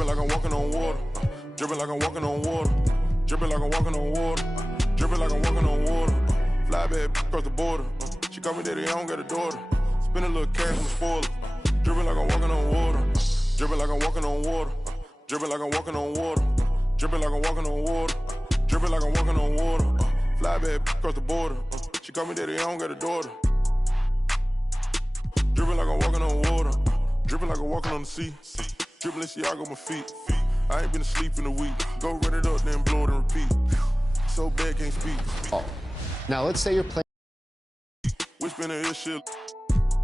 Dripping like I'm walking on water. Dripping like I'm walking on water. Dripping like I'm walking on water. Dripping like I'm walking on water. Fly bad across the border. She call me daddy, I don't got a daughter. Spend a little cash on the spoiler. Dripping like I'm walking on water. Dripping like I'm walking on water. Dripping like I'm walking on water. Dripping like I'm walking on water. Dripping like I'm walking on water. Fly bad across the border. She call me daddy, I don't got a daughter. Dripping like I'm walking on water. Dripping like I'm walking on the sea. Dripping Balenciaga on my feet. I ain't been asleep in a week. Go run it up, then blow it and repeat. So bad, can't speak. Oh. Now let's say you're playing. Whispering in his shit.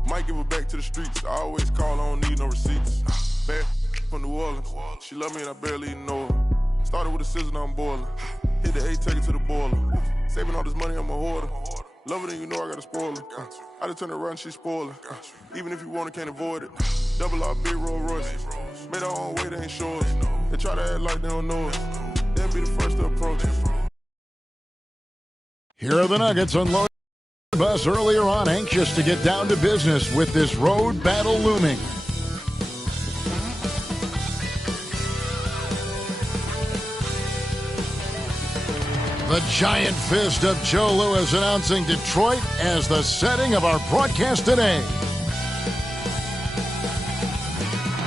Might give her back to the streets. I always call, I don't need no receipts. Bad from New Orleans. She love me and I barely even know her. Started with a scissors, now I'm boiling. Hit the A, take it to the boiler. Saving all this money, I'm a hoarder. Love it and you know I got a spoiler. I just turn it around, she's spoiling. Even if you want it, can't avoid it. Double R, big Rolls Royce. Made our own way, they ain't sure us. They try to act like they don't know us. They'll be the first to approach us. Here are the Nuggets unloading the bus earlier on, anxious to get down to business with this road battle looming. The giant fist of Joe Louis announcing Detroit as the setting of our broadcast today.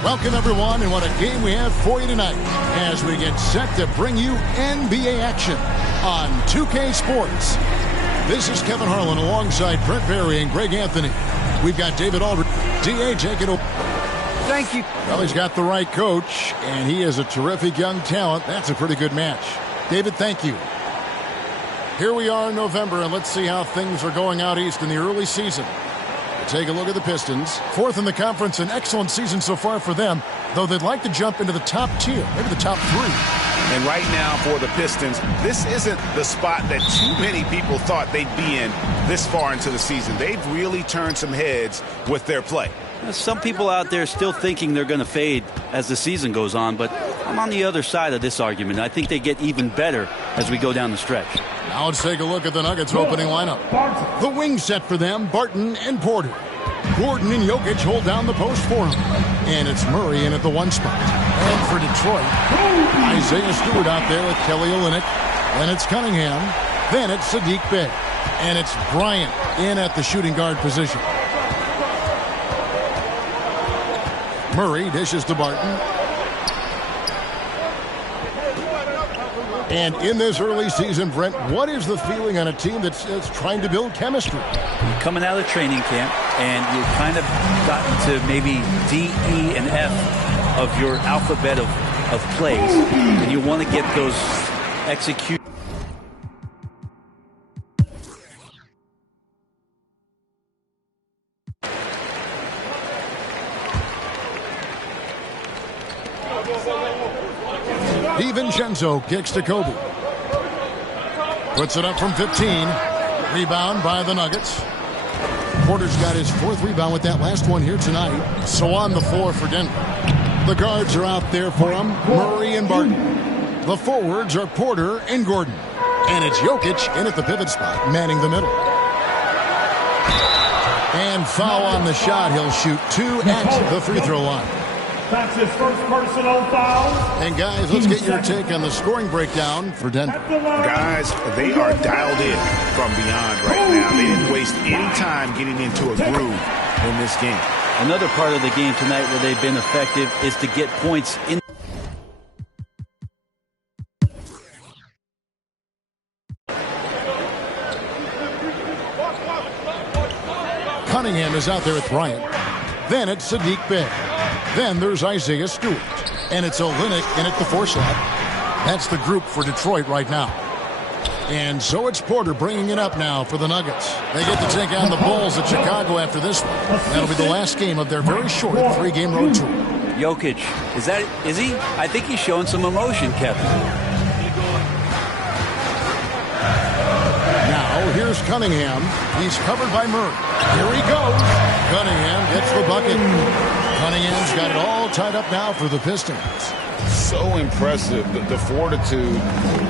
Welcome, everyone, and what a game we have for you tonight as we get set to bring you NBA action on 2K Sports. This is Kevin Harlan alongside Brent Berry and Greg Anthony. We've got David Aldridge. DA, take it over. Thank you. Well, he's got the right coach, and he is a terrific young talent. That's a pretty good match. David, thank you. Here we are in November, and let's see how things are going out east in the early season. We'll take a look at the Pistons. Fourth in the conference, an excellent season so far for them, though they'd like to jump into the top tier, maybe the top three. And right now for the Pistons, this isn't the spot that too many people thought they'd be in this far into the season. They've really turned some heads with their play. Some people out there still thinking they're going to fade as the season goes on, but I'm on the other side of this argument. I think they get even better as we go down the stretch. Now let's take a look at the Nuggets opening lineup. The wing set for them, Barton and Porter. Gordon and Jokic hold down the post for him. And it's Murray in at the one spot. And for Detroit, Isaiah Stewart out there with Kelly Olynyk. Then it's Cunningham. Then it's Sadiq Bey. And it's Bryant in at the shooting guard position. Murray dishes to Barton. And in this early season, Brent, what is the feeling on a team that's trying to build chemistry? You're coming out of training camp, and you've kind of gotten to maybe D, E, and F of your alphabet of plays, and you want to get those executed. DiVincenzo kicks to Kobe. Puts it up from 15. Rebound by the Nuggets. Porter's got his fourth rebound with that last one here tonight. So on the floor for Denver. The guards are out there for him, Murray and Barton. The forwards are Porter and Gordon. And it's Jokic in at the pivot spot, manning the middle. And foul on the shot. He'll shoot two at the free throw line. That's his first personal foul. And guys, let's get your take on the scoring breakdown for Denver. Guys, they are dialed in from beyond right now. They didn't waste any time getting into a groove in this game. Another part of the game tonight where they've been effective is to get points in. Cunningham is out there with Bryant. Then it's Sadiq Bey. Then there's Isaiah Stewart. And it's Olynyk in at the four slot. That's the group for Detroit right now. And so it's Porter bringing it up now for the Nuggets. They get to take on the Bulls at Chicago after this one. That'll be the last game of their very short three-game road tour. Jokic, is he? I think he's showing some emotion, Kevin. Now here's Cunningham. He's covered by Murray. Here he goes. Cunningham gets the bucket. Cunningham's got it all tied up now for the Pistons. So impressive, the fortitude,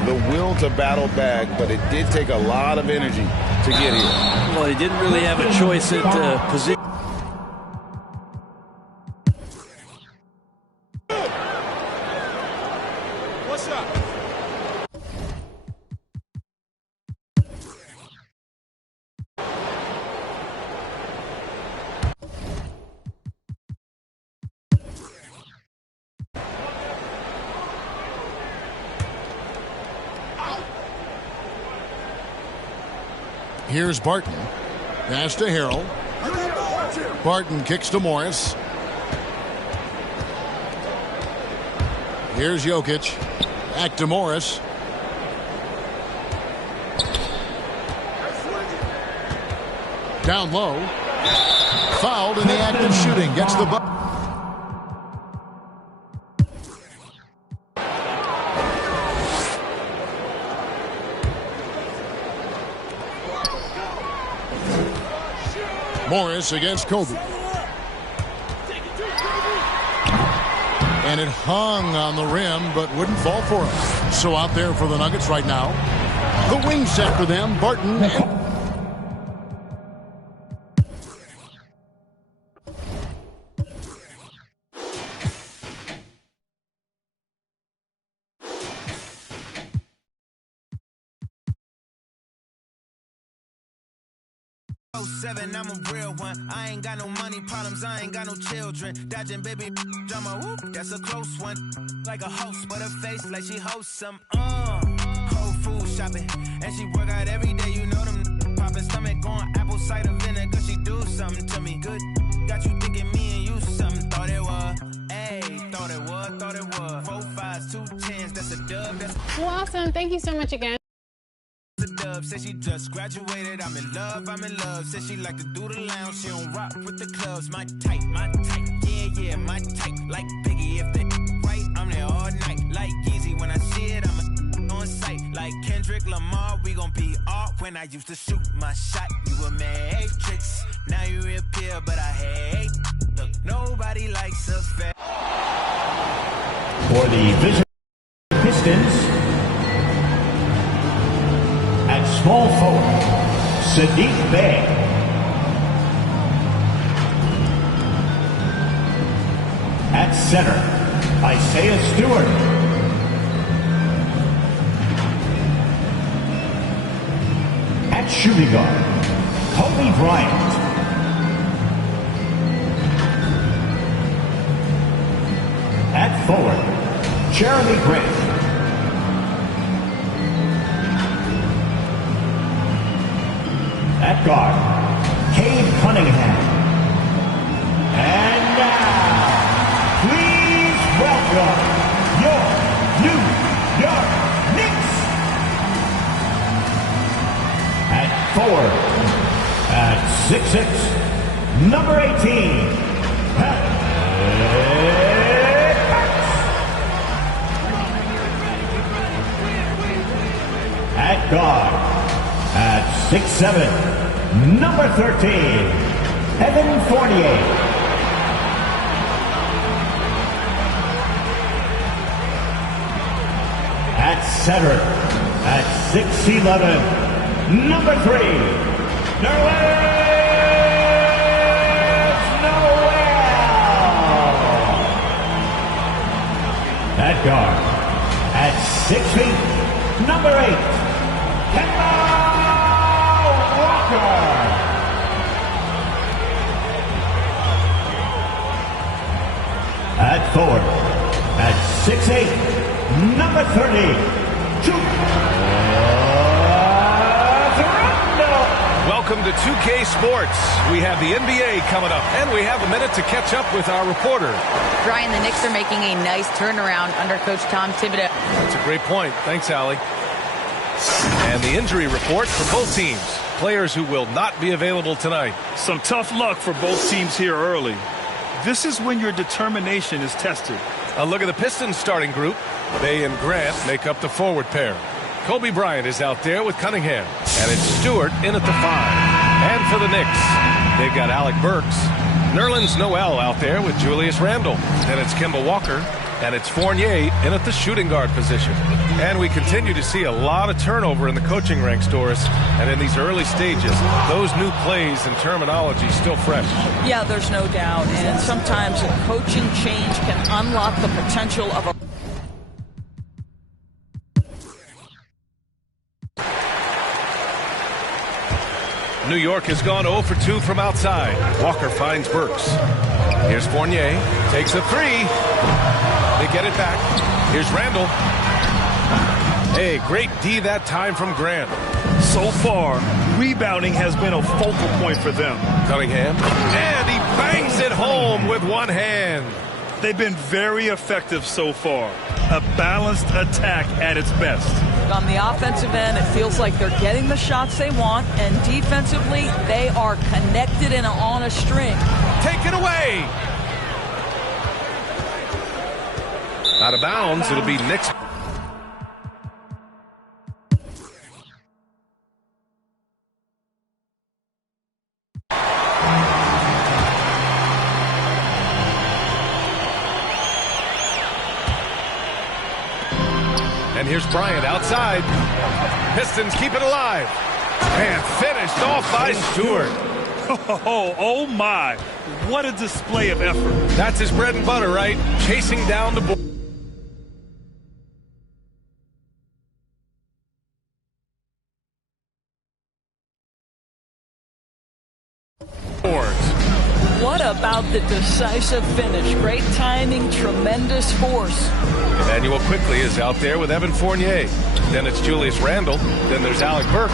the will to battle back, but it did take a lot of energy to get here. Well, he didn't really have a choice at position. What's up? Here's Barton. Pass to Harrell. Barton kicks to Morris. Here's Jokic. Back to Morris. Down low. Fouled in the act of shooting. Gets the bucket. Morris against Kobe. And it hung on the rim, but wouldn't fall for him. So out there for the Nuggets right now. The wing set for them, Barton. I'm a real one. I ain't got no money problems, I ain't got no children. Dodging baby drama, whoop, that's a close one. Like a host, but her face like she hosts some cold food shopping. And she work out every day, you know them popping stomach going apple cider vinegar. She do something to me good. Got you thinking me and you something. Thought it was, ayy, thought it was. 4 5s, 2 10s, that's a dub. That's well, awesome. Thank you so much again. dub. Said she just graduated, I'm in love. Said she like to do the lounge, she don't rock with the clubs. My type, yeah, my type. Like Biggie, if they right, I'm there all night. Like Yeezy, when I see it, I'm on sight. Like Kendrick Lamar, we gon' be off. When I used to shoot my shot, you a matrix. Now you reappear, but I hate. Look, nobody likes a fat. For the visiting Pistons, at small forward, Sadiq Bey. At center, Isaiah Stewart. At shooting guard, Kobe Bryant. At forward, Jeremy Grant. At guard, Cade Cunningham. And now, please welcome your New York Knicks. At forward, at 6'6", number 18, at guard, at 6'7", number 13, Evan Fournier. At center, at 6'11", number 3, Nerlens Noel. At guard, at 6 feet, number 8, Kemba Walker. At forward, at 6'8", number 30, Welcome to 2K Sports. We have the NBA coming up, and we have a minute to catch up with our reporter. Brian, the Knicks are making a nice turnaround under Coach Tom Thibodeau. That's a great point. Thanks, Allie. And the injury report for both teams. Players who will not be available tonight. Some tough luck for both teams here early. This is when your determination is tested. A look at the Pistons starting group. Bey and Grant make up the forward pair. Kobe Bryant is out there with Cunningham. And it's Stewart in at the 5. And for the Knicks, they've got Alec Burks. Nerlens Noel out there with Julius Randle. And it's Kemba Walker. And it's Fournier in at the shooting guard position. And we continue to see a lot of turnover in the coaching ranks, Doris. And in these early stages, those new plays and terminology still fresh. Yeah, there's no doubt. And sometimes a coaching change can unlock the potential of a New York has gone 0 for 2 from outside. Walker finds Burks. Here's Fournier. Takes a three. They get it back. Here's Randall. Hey, great D that time from Grant. So far, rebounding has been a focal point for them. Cunningham. And he bangs it home with one hand. They've been very effective so far. A balanced attack at its best. On the offensive end, it feels like they're getting the shots they want, and defensively, they are connected and on a string. Take it away. Out of bounds, it'll be Knicks. And here's Bryant outside. Pistons keep it alive. And finished off by Stewart. Oh my. What a display of effort. That's his bread and butter, right? Chasing down the board. What about the decisive finish? Great timing, tremendous force. Emmanuel quickly is out there with Evan Fournier. Then it's Julius Randle. Then there's Alec Burks.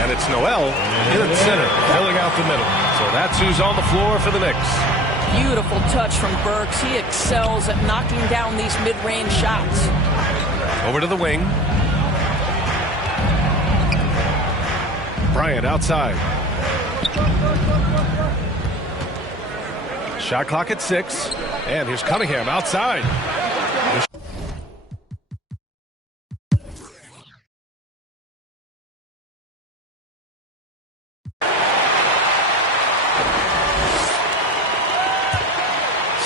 And it's Noel in the center, filling out the middle. So that's who's on the floor for the Knicks. Beautiful touch from Burks. He excels at knocking down these mid-range shots. Over to the wing. Bryant outside. Shot clock at 6. And here's Cunningham outside.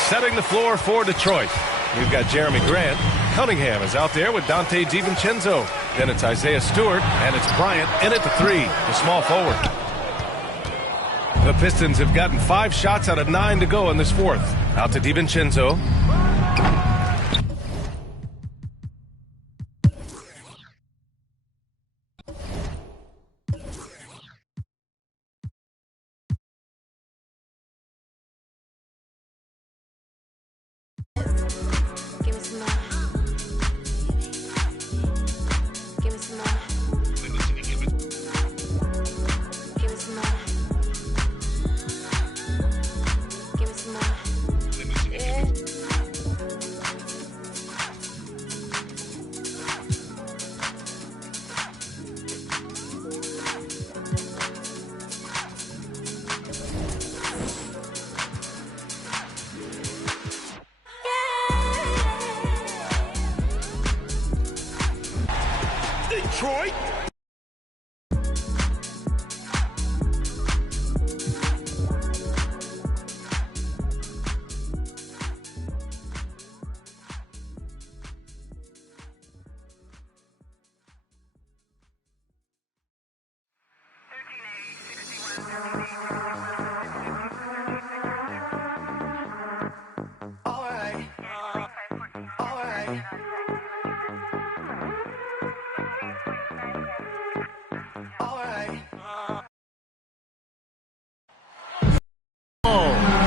Setting the floor for Detroit. We've got Jeremy Grant. Cunningham is out there with Dante DiVincenzo. Then it's Isaiah Stewart, and it's Bryant in at the 3, the small forward. The Pistons have gotten 5 shots out of 9 to go in this fourth. Out to DiVincenzo. Detroit.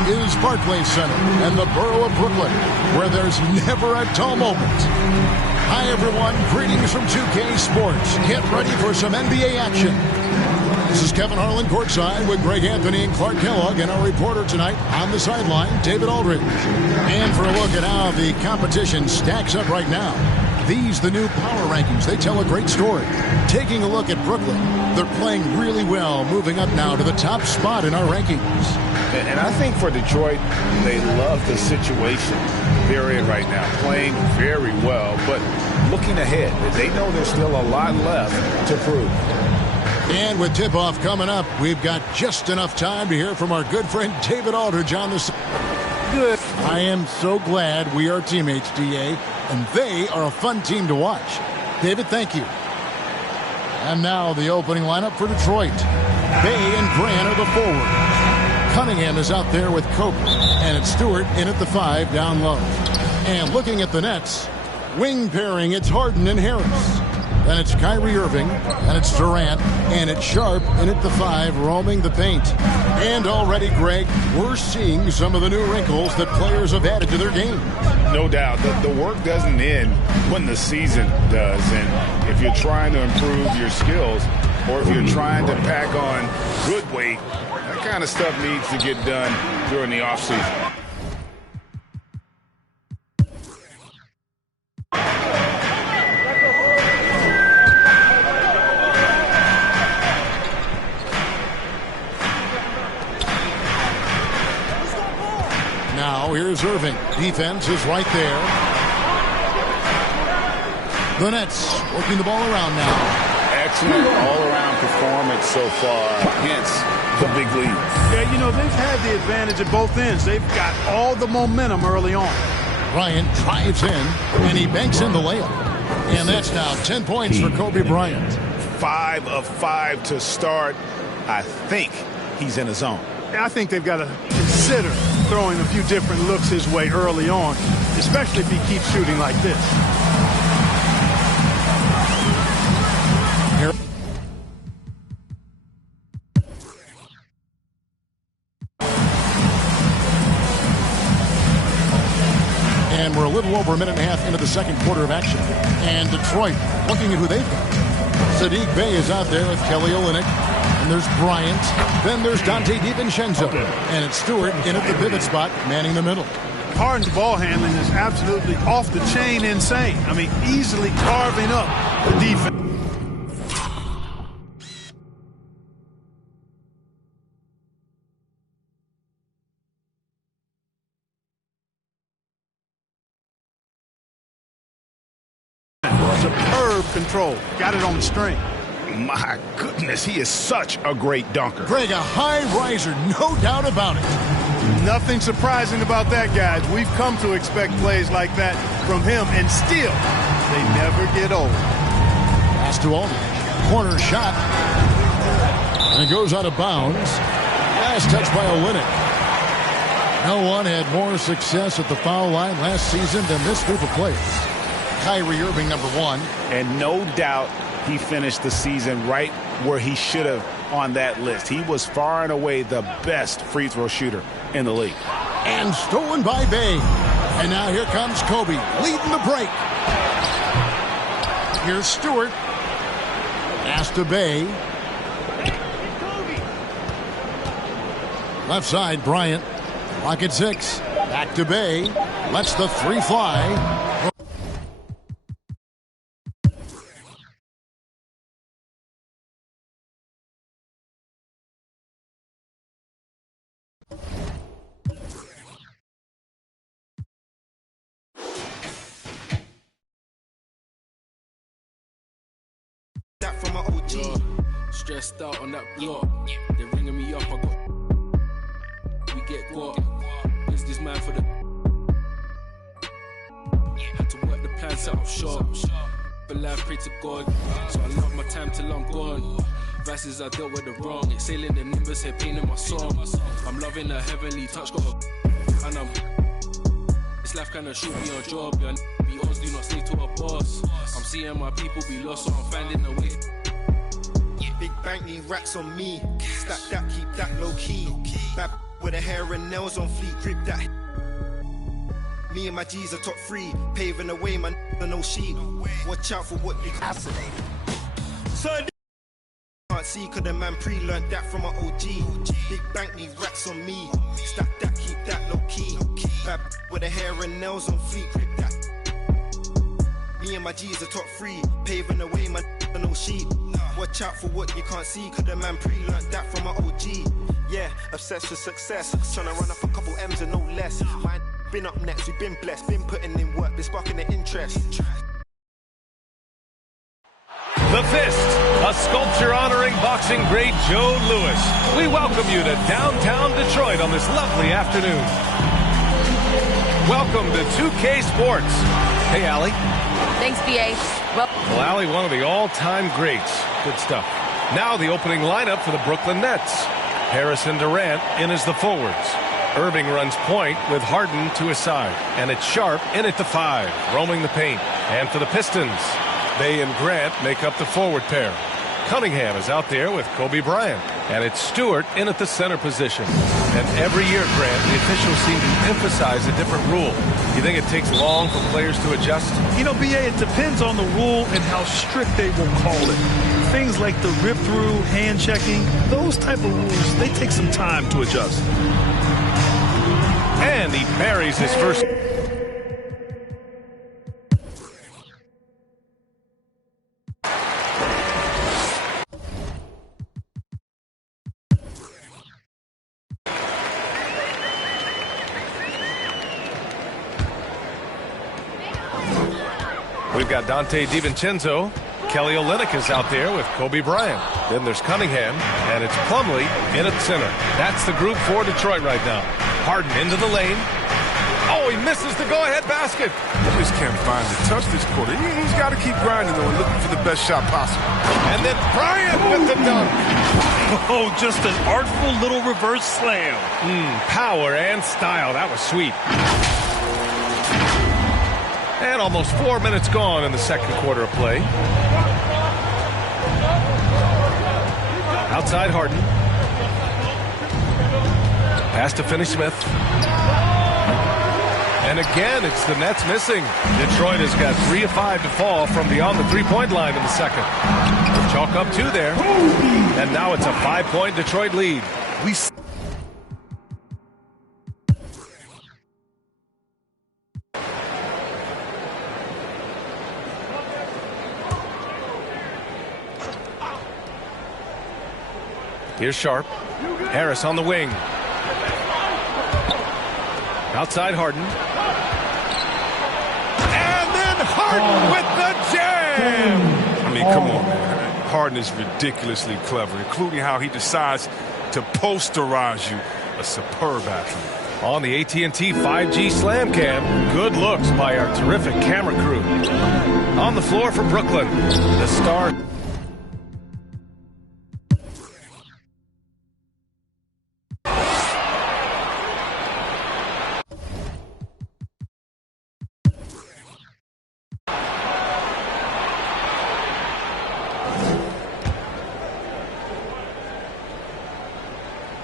Is Barclays Center and the borough of Brooklyn, where there's never a dull moment. Hi, everyone. Greetings from 2K Sports. Get ready for some NBA action. This is Kevin Harlan courtside with Greg Anthony and Clark Kellogg, and our reporter tonight on the sideline, David Aldridge. And for a look at how the competition stacks up right now. These, the new power rankings, they tell a great story. Taking a look at Brooklyn, they're playing really well, moving up now to the top spot in our rankings. And I think for Detroit, they love the situation they're in right now, playing very well, but looking ahead, they know there's still a lot left to prove. And with tip-off coming up, we've got just enough time to hear from our good friend David Aldridge on the Good. I am so glad we are teammates, DA, and they are a fun team to watch. David, thank you. And now the opening lineup for Detroit. Bay and Grant are the forwards. Cunningham is out there with Kobe, and it's Stewart in at the 5 down low. And looking at the Nets, wing pairing, it's Harden and Harris. Then it's Kyrie Irving, and it's Durant, and it's Sharp in at the 5, roaming the paint. And already, Greg, we're seeing some of the new wrinkles that players have added to their game. No doubt. The work doesn't end when the season does. And if you're trying to improve your skills, or if you're trying to pack on good weight, that kind of stuff needs to get done during the offseason. Now here's Irving. Defense is right there. The Nets working the ball around now. Excellent all-around performance so far, hence the big lead. Yeah, you know, they've had the advantage at both ends. They've got all the momentum early on. Bryant drives in, and he banks in the layup. And that's now 10 points for Kobe Bryant. 5 of 5 to start. I think he's in a zone. I think they've got to consider throwing a few different looks his way early on, especially if he keeps shooting like this. And we're a little over a minute and a half into the second quarter of action. And Detroit looking at who they've got. Saddiq Bey is out there with Kelly Olynyk. And there's Bryant. Then there's Dante DiVincenzo. And it's Stewart in at the pivot spot, manning the middle. Harden's ball handling is absolutely off the chain insane. I mean, easily carving up the defense. Superb control. Got it on the string. My goodness, he is such a great dunker. Greg, a high riser, no doubt about it. Nothing surprising about that, guys. We've come to expect plays like that from him, and still, they never get old. Pass to Olynyk. Corner shot. And it goes out of bounds. Last touch by Olynyk. No one had more success at the foul line last season than this group of players. Kyrie Irving, number 1. And no doubt he finished the season right where he should have on that list. He was far and away the best free throw shooter in the league. And stolen by Bey. And now here comes Kobe leading the break. Here's Stewart. Pass to Bey. Left side, Bryant. Clock at 6. Back to Bey. Lets the 3 fly. From my OG. Stressed out on that block. They're ringing me up. We get got. Business man for the. Had to work the plan, set up shop. But life, pray to God. So I love my time till I'm gone. Verses I dealt with the wrong. Exhaling the nimbus, head pain in my songs. I'm loving the heavenly touch, got a. And I'm. This life kinda shoot me on job. Yeah, be odds, do not stay to a boss. I'm seeing my people be lost, so I'm finding a way. Big bank need racks on me. Stack that, keep that low key. Bad with the hair and nails on fleek, grip that. Me and my G's are top 3, paving the way, man. No sheep. Watch out for what they fascinating. So can't see, cause the man pre-learned that from my OG. Big bank need racks on me. Stack that, keep that low key. Bad with the hair and nails on fleek, grip that. Me and my G's are top 3, paving the way, man. No sheep. Watch out for what you can't see, cause the man pre-learned that from my OG. Yeah, obsessed with success. Tryna run up a couple M's and no less. Mine been up next, we've been blessed. Been putting in work, been sparking the interest. The Fist, a sculpture honoring boxing great Joe Louis. We welcome you to downtown Detroit on this lovely afternoon. Welcome to 2K Sports. Hey, Allie. Thanks, B.A. Well, Allie, one of the all-time greats. Good stuff. Now the opening lineup for the Brooklyn Nets. Harrison Durant in as the forwards. Irving runs point with Harden to his side. And it's Sharp in at the 5, roaming the paint. And for the Pistons, Bay and Grant make up the forward pair. Cunningham is out there with Kobe Bryant. And it's Stewart in at the center position. And every year, Grant, the officials seem to emphasize a different rule. You think it takes long for players to adjust? You know, BA, it depends on the rule and how strict they will call it. Things like the rip-through, hand-checking, those type of rules, they take some time to adjust. And he buries his first. We've got Dante DiVincenzo. Kelly Olynyk is out there with Kobe Bryant. Then there's Cunningham, and it's Plumlee in at center. That's the group for Detroit right now. Harden into the lane. Oh, he misses the go-ahead basket. He just can't find the touch this quarter. He's got to keep grinding, though, and looking for the best shot possible. And then Bryant with the dunk. Oh, just an artful little reverse slam. Power and style. That was sweet. And almost 4 minutes gone in the second quarter of play. Outside Harden. Pass to Finney-Smith. And again, it's the Nets missing. Detroit has got 3 of 5 to fall from beyond the three-point line in the second. Chalk up 2 there. And now it's a 5-point Detroit lead. Here's Sharp. Harris on the wing. Outside Harden. And then Harden with the jam! I mean, come on, man. Harden is ridiculously clever, including how he decides to posterize you. A superb athlete. On the AT&T 5G Slam Cam, good looks by our terrific camera crew. On the floor for Brooklyn, the star.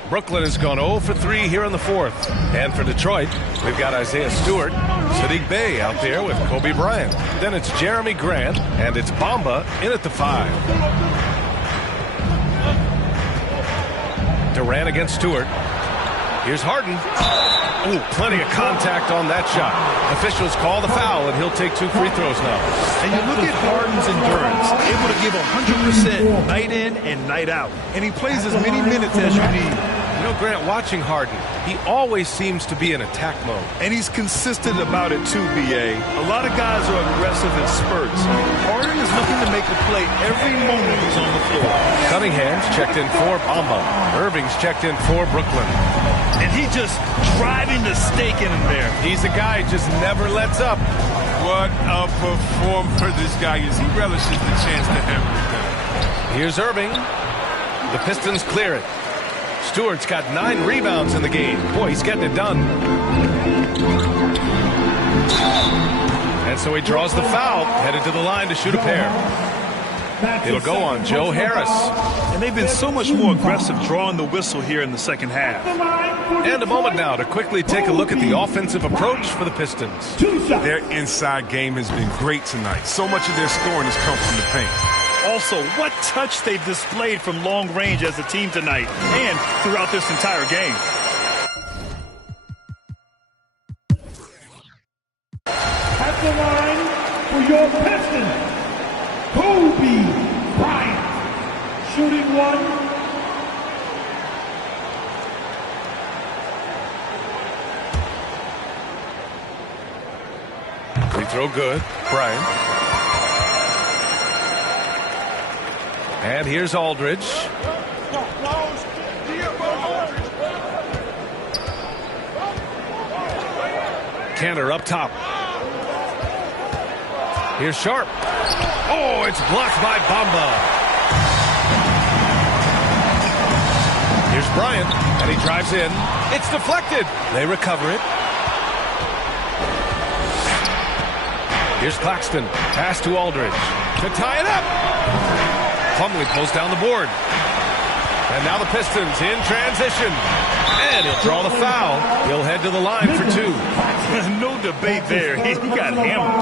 Brooklyn has gone 0 for 3 here in the fourth. And for Detroit, we've got Isaiah Stewart, Saddiq Bey out there with Kobe Bryant. Then it's Jeremy Grant, and it's Bamba in at the 5. Durant against Stewart. Here's Harden. Ooh, plenty of contact on that shot. Officials call the foul, and he'll take 2 free throws now. And you look at Harden's endurance, able to give 100% night in and night out. And he plays as many minutes as you need. You know, Grant, watching Harden, he always seems to be in attack mode. And he's consistent about it too, B.A. A lot of guys are aggressive in spurts. Harden is looking to make a play every moment he's on the floor. Cunningham's checked in for Bamba. Irving's checked in for Brooklyn. And he just driving the stake in him there. He's a guy who just never lets up. What a performer this guy is. He relishes the chance to hammer it down. Here's Irving. The Pistons clear it. Stewart's got 9 rebounds in the game. Boy, he's getting it done. And so he draws the foul, headed to the line to shoot a pair. It'll go on Joe Harris. And they've been so much more aggressive drawing the whistle here in the second half. And a moment now to quickly take a look at the offensive approach for the Pistons. Their inside game has been great tonight. So much of their scoring has come from the paint. Also, what touch they've displayed from long range as a team tonight and throughout this entire game. At the line for your Pistons, Kobe Bryant, shooting 1. Free throw good. Bryant. And here's Aldridge. Cantor up top. Here's Sharp. Oh, it's blocked by Bamba. Here's Bryant, and he drives in. It's deflected. They recover it. Here's Claxton. Pass to Aldridge. To tie it up. Plumlee pulls down the board. And now the Pistons in transition. And he'll draw the foul. He'll head to the line for two. No debate there. He got hammered.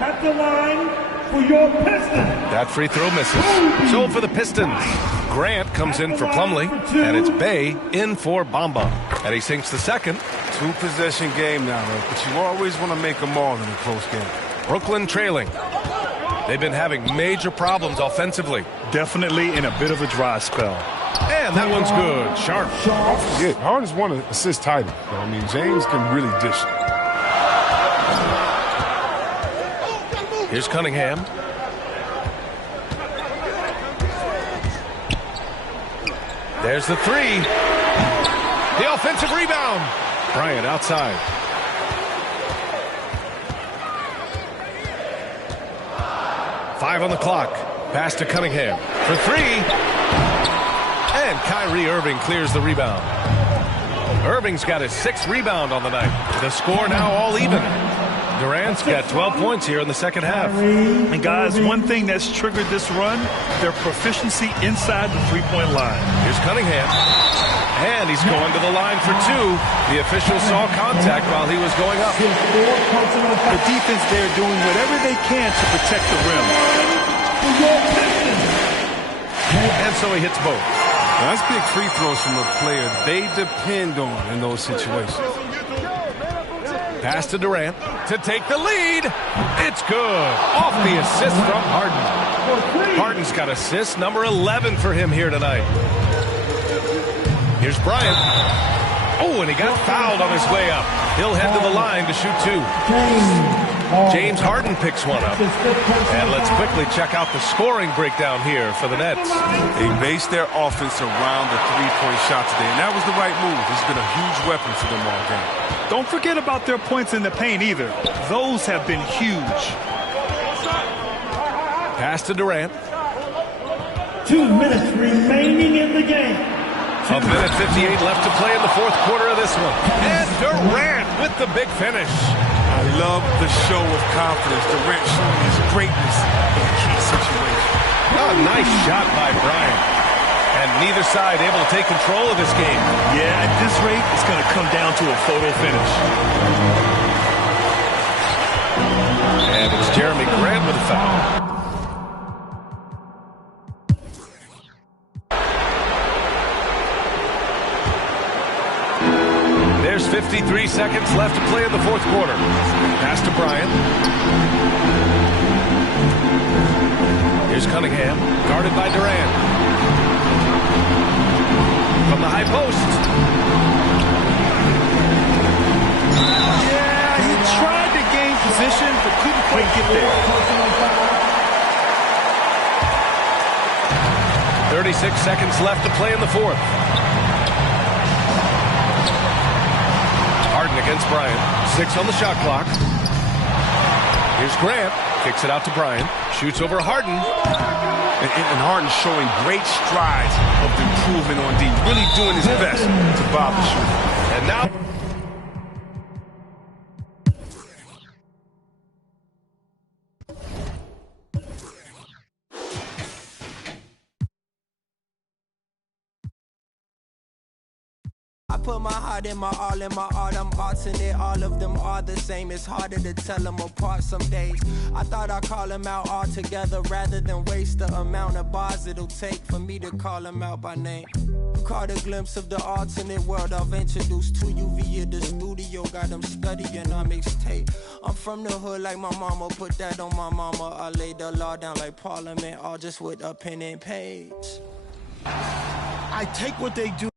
At the line for your Pistons. That free throw misses. So for the Pistons, Grant comes in for Plumlee, and it's Bay in for Bamba. And he sinks the second. Two-possession game now, but you always want to make them all in a close game. Brooklyn trailing. They've been having major problems offensively. Definitely in a bit of a dry spell. And that one's good. Sharp. Don't forget, Harden's one of assist title. I mean, James can really dish it. Here's Cunningham. There's the three. The offensive rebound. Bryant outside. Five on the clock. Pass to Cunningham for three. And Kyrie Irving clears the rebound. Irving's got his sixth rebound on the night. The score now all even. Durant's got 12 points here in the second half. And guys, one thing that's triggered this run, their proficiency inside the three-point line. Here's Cunningham. And he's going to the line for two. The official saw contact while he was going up. The defense there doing whatever they can to protect the rim. And so he hits both. Now, that's big free throws from a player they depend on in those situations. Pass to Durant to take the lead. It's good. Off the assist from Harden. Harden's got assist number 11 for him here tonight. Here's Bryant. Oh, and he got fouled on his way up. He'll head to the line to shoot two. James Harden picks one up. And let's quickly check out the scoring breakdown here for the Nets. They based their offense around the three-point shot today, and that was the right move. It's been a huge weapon for them all game. Don't forget about their points in the paint either. Those have been huge. Pass to Durant. 2 minutes remaining in the game. A minute 58 left to play in the fourth quarter of this one. And Durant with the big finish. I love the show of confidence. Durant showing his greatness in a key situation. A nice shot by Bryant. And neither side able to take control of this game. Yeah, at this rate, it's going to come down to a photo finish. And it's Jeremy Grant with a foul. There's 53 seconds left to play in the fourth quarter. Pass to Bryant. Here's Cunningham, guarded by Durant. From the high post. Yeah, he tried to gain position, but couldn't quite get there. 36 seconds left to play in the fourth. Harden against Bryant. 6 on the shot clock. Here's Grant. Kicks it out to Bryant. Shoots over Harden. And Harden showing great strides of improvement on D. Really doing his best to bother the shooter. And now... I put my heart in my all in my art. I'm arts in it. All of them are the same. It's harder to tell them apart some days. I thought I'd call them out all together rather than waste the amount of bars it'll take for me to call them out by name. Caught a glimpse of the alternate world I've introduced to you via the studio. Got them studying on mixtape. I'm from the hood like my mama. Put that on my mama. I laid the law down like Parliament. All just with a pen and page. I take what they do.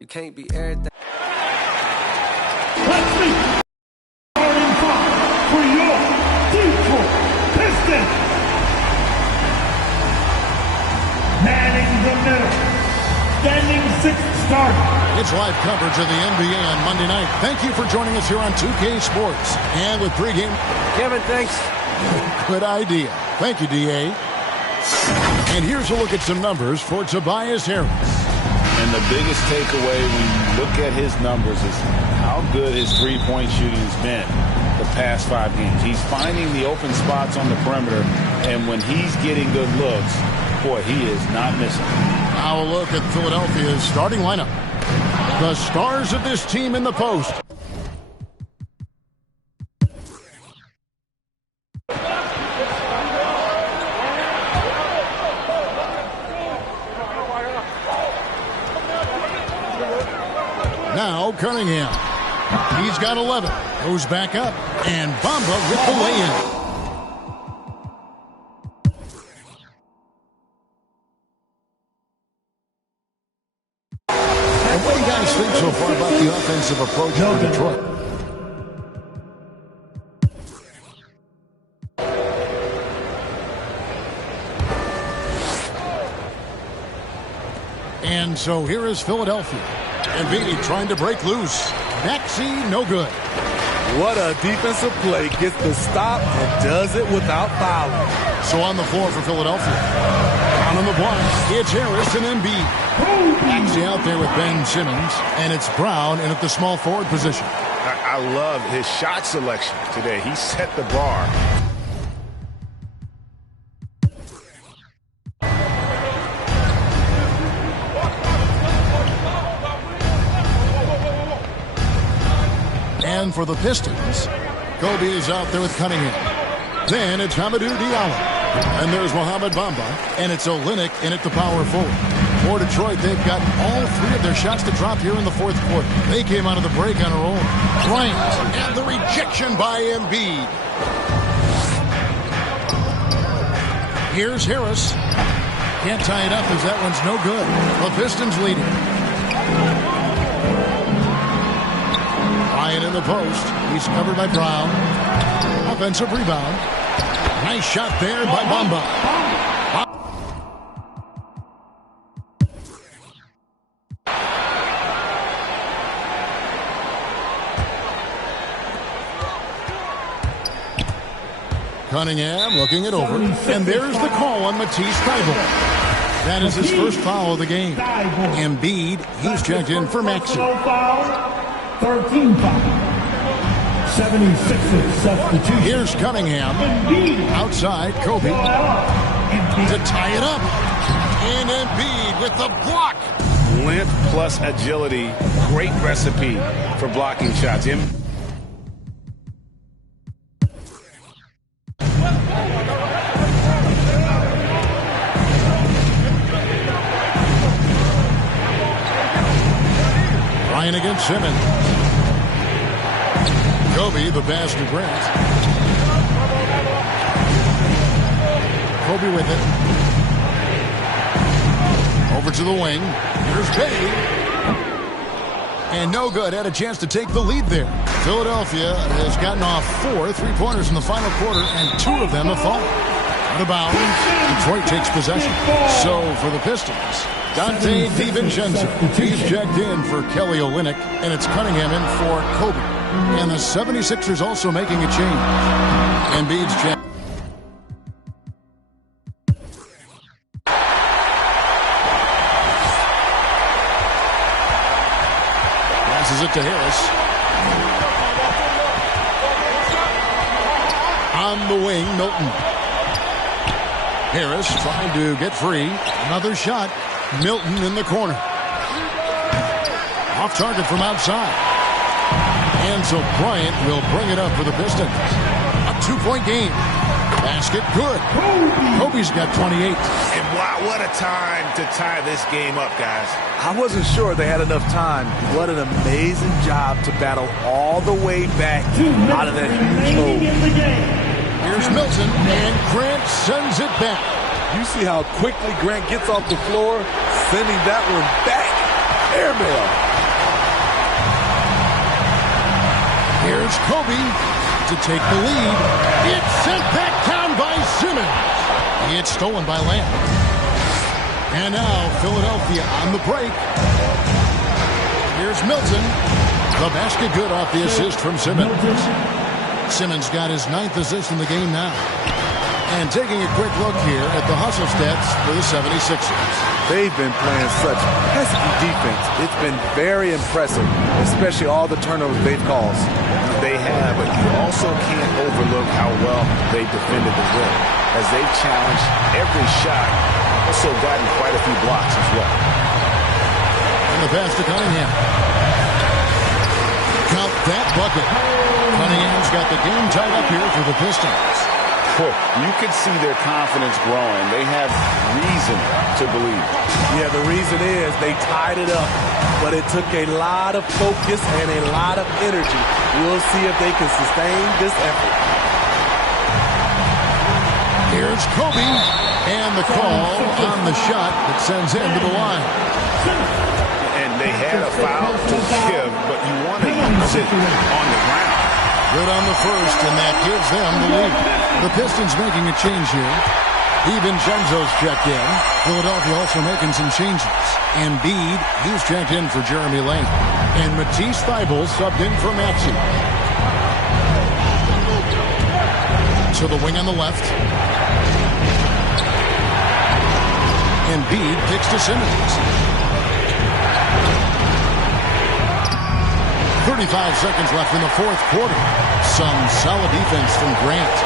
You can't be everything. Let's see. Starting five for your Detroit Pistons. Manning the middle. Game 6 started. It's live coverage of the NBA on Monday night. Thank you for joining us here on 2K Sports. And with pregame... Kevin, thanks. Good idea. Thank you, D.A. And here's a look at some numbers for Tobias Harris. And the biggest takeaway when you look at his numbers is how good his three-point shooting has been the past 5 games. He's finding the open spots on the perimeter, and when he's getting good looks, boy, he is not missing. Now a look at Philadelphia's starting lineup. The stars of this team in the post. Now Cunningham. He's got 11. Goes back up. And Bamba with the lay-in. And what do you guys think so far about the offensive approach for Detroit? And so here is Philadelphia. Embiid trying to break loose. Maxey, no good. What a defensive play. Gets the stop and does it without fouling. So on the floor for Philadelphia. Down on the blocks, it's Harris and Embiid. Maxey out there with Ben Simmons. And it's Brown in at the small forward position. I love his shot selection today. He set the bar. And for the Pistons, Kobe is out there with Cunningham. Then it's Hamidou Diallo. And there's Mohamed Bamba. And it's Olynyk in at the power forward. For Detroit, they've got all 3 of their shots to drop here in the 4th quarter. They came out of the break on a roll. Bryant and the rejection by Embiid. Here's Harris. Can't tie it up as that one's no good. The Pistons leading. Bryant in the post. He's covered by Brown. Offensive rebound. Nice shot there by Bamba. Cunningham looking it over. And there's the call on Matisse Thybulle. That is his first foul of the game. Embiid, he's checked in for Maxey. 13 fouls. 76ers substitution. Here's Cunningham. Outside, Kobe. To tie it up. And Embiid with the block. Length plus agility. Great recipe for blocking shots. Bryant against Simmons. Kobe, the pass to Grant. Kobe with it. Over to the wing. Here's Bay. And no good. Had a chance to take the lead there. Philadelphia has gotten off 4 3-pointers in the final quarter, and 2 of them have fallen. Out of bounds. Detroit takes possession. So for the Pistons, Dante DiVincenzo. He's checked in for Kelly Olynyk, and it's Cunningham in for Kobe. And the 76ers also making a change. Embiid's check. Passes it to Harris. On the wing, Milton. Harris trying to get free. Another shot. Milton in the corner. Off target from outside. And so Bryant will bring it up for the Pistons. A 2-point game. Basket good. Kobe's got 28. And wow, what a time to tie this game up, guys. I wasn't sure they had enough time. What an amazing job to battle all the way back out of that huge hole. Here's Milton, and Grant sends it back. You see how quickly Grant gets off the floor, sending that one back. Airmail. Here's Kobe to take the lead. It's sent back down by Simmons. It's stolen by Lamb. And now Philadelphia on the break. Here's Milton. The basket good off the assist from Simmons. Simmons got his 9th assist in the game now. And taking a quick look here at the hustle stats for the 76ers. They've been playing such pesky defense. It's been very impressive, especially all the turnovers they've caused. They have, but you also can't overlook how well they defended the rim, as they've challenged every shot, also gotten quite a few blocks as well. And the pass to Cunningham. Count that bucket. Cunningham's got the game tied up here for the Pistons. You can see their confidence growing. They have reason to believe. Yeah, the reason is they tied it up, but it took a lot of focus and a lot of energy. We'll see if they can sustain this effort. Here's Kobe, and the call on the shot that sends him to the line. And they had a foul to give, but you want to use it on the ground. Good on the first, and that gives them the lead. The Pistons making a change here. DiVincenzo's checked in. Philadelphia also making some changes. Embiid, he's checked in for Jeremy Lane. And Matisse Thybulle subbed in for Maxey. To the wing on the left. Embiid kicks to Simmons. 35 seconds left in the fourth quarter. Some solid defense from Grant.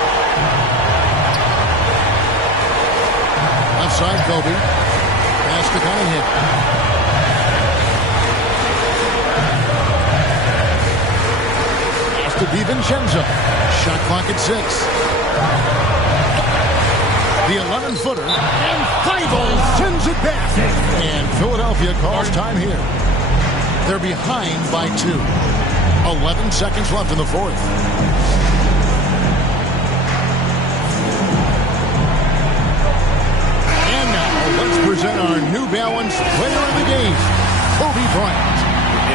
Left side, Kobe. Pass to Cunningham. Pass to DiVincenzo. Shot clock at 6. The 11-footer. And Thybulle sends it back. And Philadelphia calls time here. They're behind by 2. 11 seconds left in the fourth. And now, let's present our New Balance player of the game, Kobe Bryant.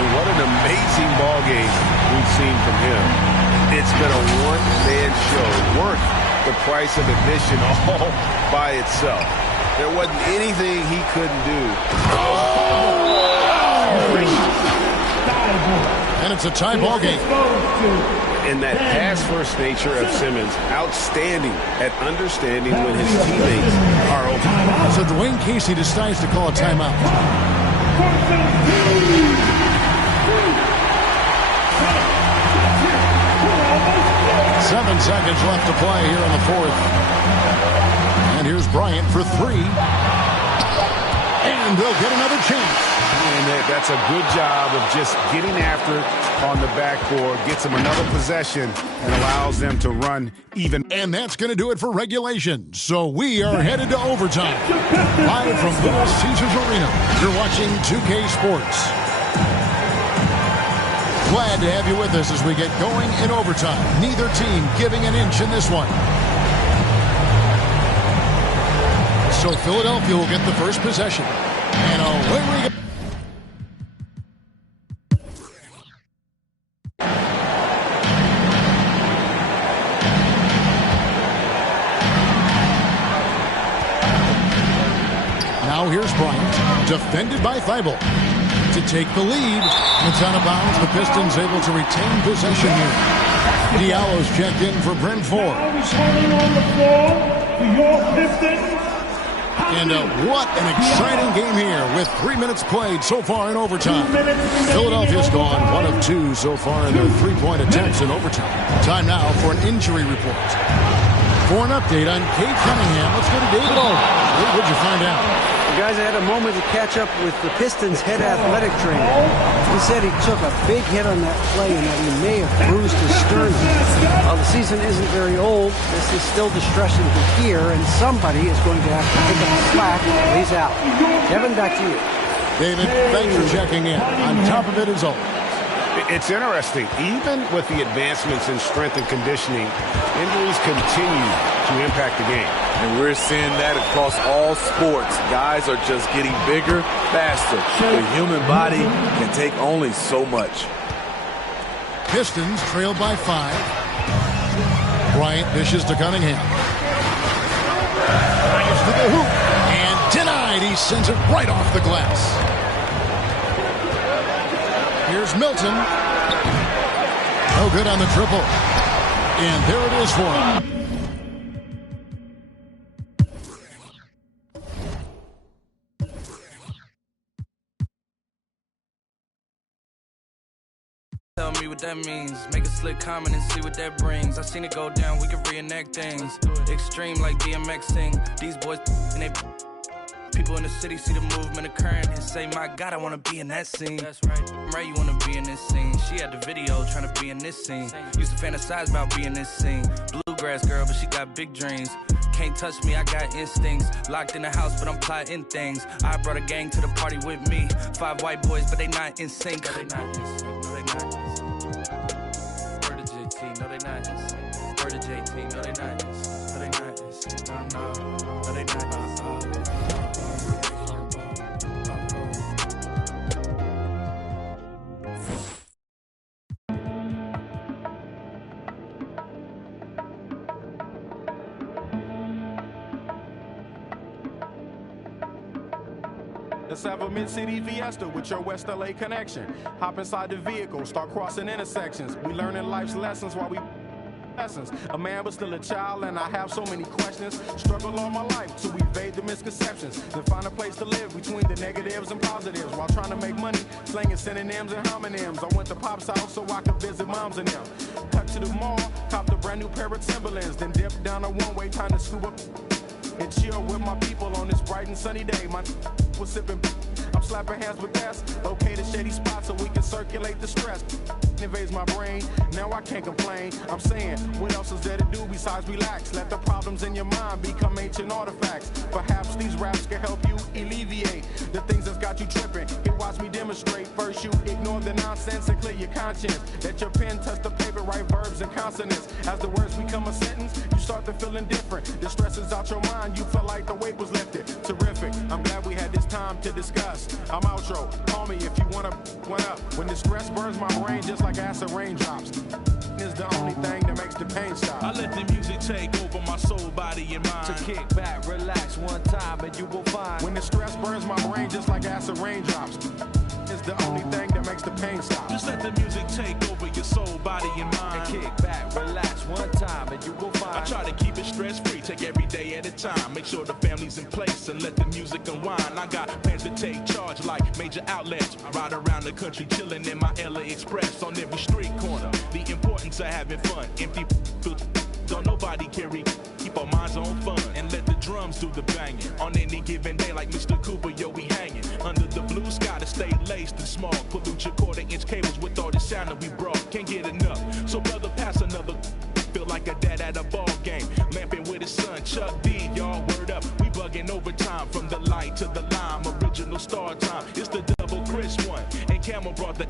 And what an amazing ball game we've seen from him. It's been a one-man show, worth the price of admission all by itself. There wasn't anything he couldn't do. And it's a tie ball game. And that pass-first nature of Simmons, outstanding at understanding when his teammates are open. So Dwayne Casey decides to call a timeout. Seven seconds left to play here in the fourth. And here's Bryant for 3. And they'll get another chance. And that's a good job of just getting after it on the backboard, gets them another possession, and allows them to run even. And that's going to do it for regulation. So we are headed to overtime. Live from Little Caesars Arena, you're watching 2K Sports. Glad to have you with us as we get going in overtime. Neither team giving an inch in this one. So Philadelphia will get the first possession. And away we go. Now here's Bryant, defended by Thybulle, to take the lead. It's out of bounds. The Pistons able to retain possession here. Diallo's checked in for Bryn Ford. And what an exciting game here with 3 minutes played so far in overtime. Philadelphia's gone 1 of 2 so far in their 3-point attempts in overtime. Time now for an injury report. For an update on Cade Cunningham, let's go to David O. What'd you find out? Guys, I had a moment to catch up with the Pistons head athletic trainer. He said he took a big hit on that play and that he may have bruised his sternum. While the season isn't very old, this is still distressing to hear, and somebody is going to have to pick up the slack while he's out. Kevin, back to you. David, thanks for checking in. On top of it as always. It's interesting. Even with the advancements in strength and conditioning, injuries continue to impact the game. And we're seeing that across all sports. Guys are just getting bigger, faster. The human body can take only so much. Pistons trailed by 5. Bryant dishes to Cunningham. Drives to the hoop and denied And he sends it right off the glass. Here's Milton. No good on the triple. And there it is for him. Tell me what that means. Make a slick comment and see what that brings. I seen it go down, we can reenact things. Extreme like DMXing. These boys and they people in the city see the movement occurring and say, my God, I wanna be in that scene. That's right. Right, you wanna be in this scene. She had the video trying to be in this scene. Used to fantasize about being this scene. Bluegrass girl, but she got big dreams. Can't touch me, I got instincts. Locked in the house, but I'm plotting things. I brought a gang to the party with me. 5 white boys, but they not in sync. No, they not in sync. No, they not in sync. Word to JT, no, they not in sync. Word to JT, no, they not in sync. No, they not in sync. No, they not in sync. Let's have a mid-city fiesta with your West LA connection. Hop inside the vehicle, start crossing intersections. We learning life's lessons while we lessons. A man but still a child and I have so many questions. Struggle all my life to evade the misconceptions. Then find a place to live between the negatives and positives. While trying to make money, slanging synonyms and homonyms. I went to Pop's house so I could visit moms and them. Cut to the mall, copped a brand new pair of Timberlands. Then dipped down a one-way, time to scoop up and chill with my people on this bright and sunny day. My was sipping, I'm slapping hands with us. Okay to shady spots so we can circulate the stress. Invades my brain, now I can't complain. I'm saying, what else is there to do besides relax? Let the problems in your mind become ancient artifacts. Perhaps these raps can help you alleviate the things that's got you tripping. Here, watch me demonstrate. First, you ignore the nonsense and clear your conscience. Let your pen touch the paper, write verbs and consonants. As the words become a sentence, you start to feel indifferent. The stress is out your mind, you feel like the weight was lifted. Terrific, I'm glad we had this time to discuss. I'm outro, call me if you wanna one up. When the stress burns my brain just like acid raindrops, is the only thing that makes the pain stop. I let the music take over my soul, body, and mind. To kick back, relax one time, and you will find. When the stress burns my brain just like acid raindrops, it's the only thing that makes the pain stop. Just let the music take over your soul, body, and mind. And kick back, relax one time, and you will find. I try to keep it stress-free, take every day at a time. Make sure the family's in place and let the music unwind. I got plans to take charge like major outlets. I ride around the country chilling in my LA Express on every street corner. The importance of having fun. Empty don't nobody carry. Keep our minds on fun and let the drums do the banging. On any given day like Mr. Cooper, yo, we hanging. Under the blue sky to stay laced and small. Pollute your quarter-inch cables with all the sound that we brought. Can't get enough. So brother, pass another. Feel like a dad at a ball game. Lamping with his son, Chuck D, y'all, word up. We bugging overtime from the light to the lime. Original star time. It's the double Chris one. And Camel brought the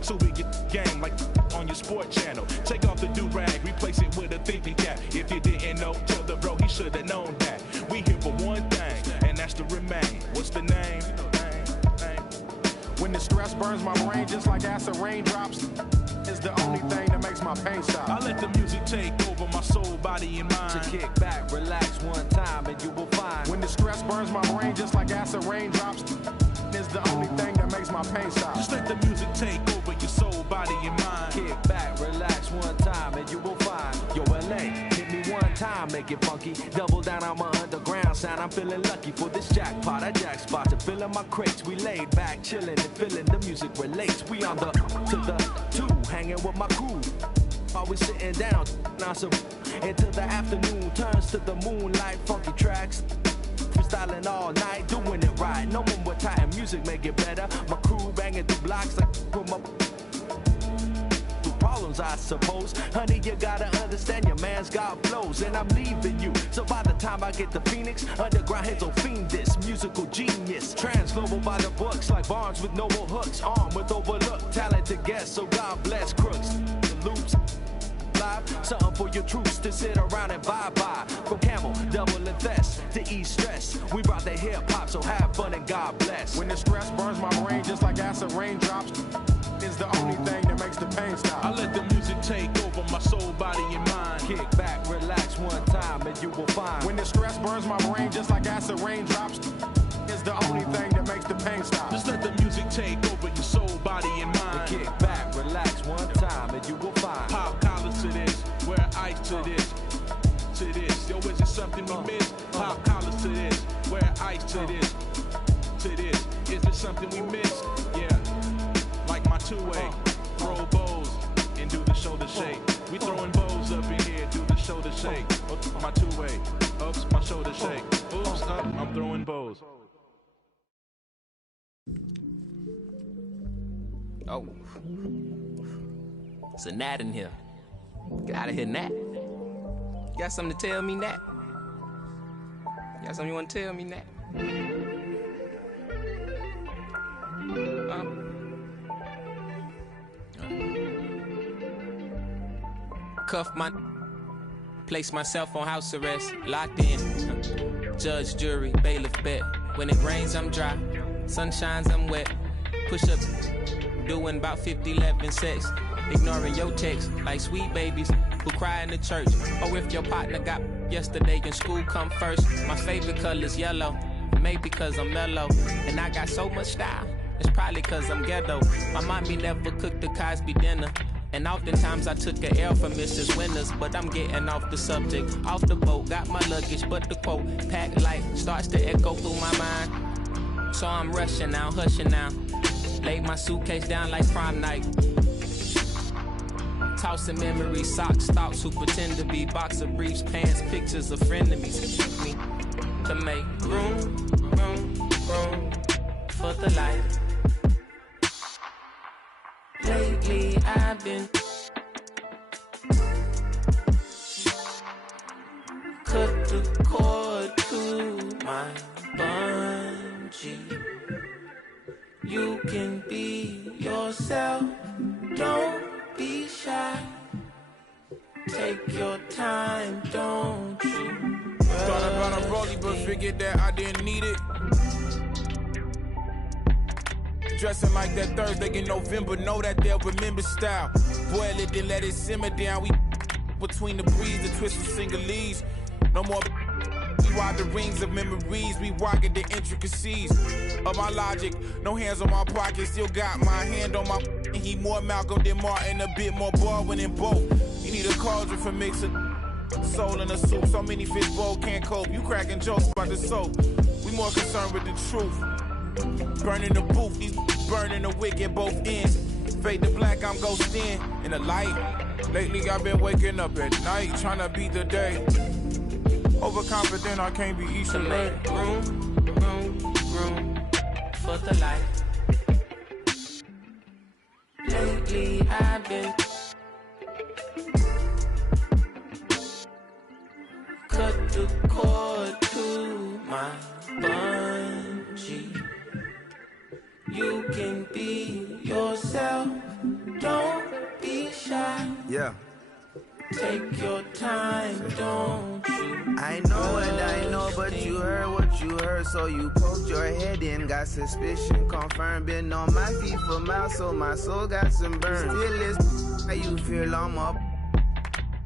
so we get game like on your sport channel. Take off the do-rag, replace it with a thinking cap. If you didn't know, tell the bro he should have known that. We here for one thing, and that's to remain. What's the name? When the stress burns my brain just like acid raindrops, it's the only thing that makes my pain stop. I let the music take over my soul, body, and mind. To kick back, relax one time, and you will find. When the stress burns my brain just like acid raindrops, it's the only thing that makes my pain stop. Just let the music take over your soul, body, and mind. Kick back, relax one time, and you will find. Yo, LA, hit me one time, make it funky. Double down on my underground sound. I'm feeling lucky for this jackpot. I jack spot to fill in my crates. We laid back, chilling and feeling the music relates. We on the to the two, hanging with my crew. Always sitting down, until the afternoon turns to the moonlight. Funky tracks, freestyling all night, doing it right. No one with tight music make it better. My crew banging through blocks like from up. Problems, I suppose. Honey, you gotta understand your man's got flows, and I'm leaving you. So by the time I get to Phoenix, underground heads will fiend this musical genius. Trans-global by the books, like Barnes with noble hooks, armed with overlooked talented guests. So God bless crooks, the loops. Something for your troops to sit around and vibe by. From Camel, double invest to ease stress. We brought the hip hop, so have fun and God bless. When the stress burns my brain just like acid raindrops, it's the only thing that makes the pain stop. I let the music take over my soul, body, and mind. Kick back, relax one time, and you will find. When the stress burns my brain just like acid raindrops, it's the body and mind. Kick back, relax one time, and you will find. Pop collars to this, wear ice to this. To this, yo, is it something we miss? Pop collars to this, wear ice to this. To this, is it something we miss? Yeah, like my two-way, throw bows and do the shoulder shake. We throwing bows up in here, do the shoulder shake. Oops, my two-way, oops, my shoulder shake. Oops, up, I'm throwing bows. Oh, it's a gnat in here. Get out of here, gnat. You got something to tell me, gnat? You got something you want to tell me, gnat? Cuff my, place myself on house arrest, locked in. Judge, jury, bailiff, bet. When it rains, I'm dry. Sun shines, I'm wet. Push up, doing about 50-11 sex. Ignoring your text like sweet babies who cry in the church. Or if your partner got yesterday in school, come first. My favorite color's yellow. Maybe cause I'm mellow. And I got so much style. It's probably cause I'm ghetto. My mommy never cooked the Cosby dinner. And oftentimes I took an L from Mrs. Winters. But I'm getting off the subject. Off the boat, got my luggage, but the quote packed light starts to echo through my mind. So I'm rushing now, hushing now. Laid my suitcase down like prom night. Tossing memories, socks, thoughts who pretend to be boxer briefs, pants, pictures of frenemies. Me to make room for the light. Lately I've been cut the cord to my bungee. You can be yourself, don't be shy. Take your time, don't you? Thought about a rollie, but figured that I didn't need it. Dressing like that Thursday in November, know that they'll remember style. Boil it, then let it simmer down. We between the breeze, the twist of singlese. No more. We ride the rings of memories. We rocket the intricacies of my logic. No hands on my pocket, still got my hand on my. He more Malcolm than Martin, a bit more Baldwin than both. You need a cauldron for mixing soul in a soup. So many fish bowl can't cope. You cracking jokes about the soap. We more concerned with the truth. Burning the booth, these burning the wick at both ends. Fade to black, I'm ghosting in the light. Lately I've been waking up at night, trying to beat the day. Overconfident, I can't be easy. To make room for the light. Lately I've been cut the cord to my bungee. You can be yourself, don't be shy. Yeah. Take your time, don't you? I know what I know, but you heard what you heard, so you poked your head in, got suspicion confirmed. Been on my feet for miles, so my soul got some burn. Still is how you feel I'm up.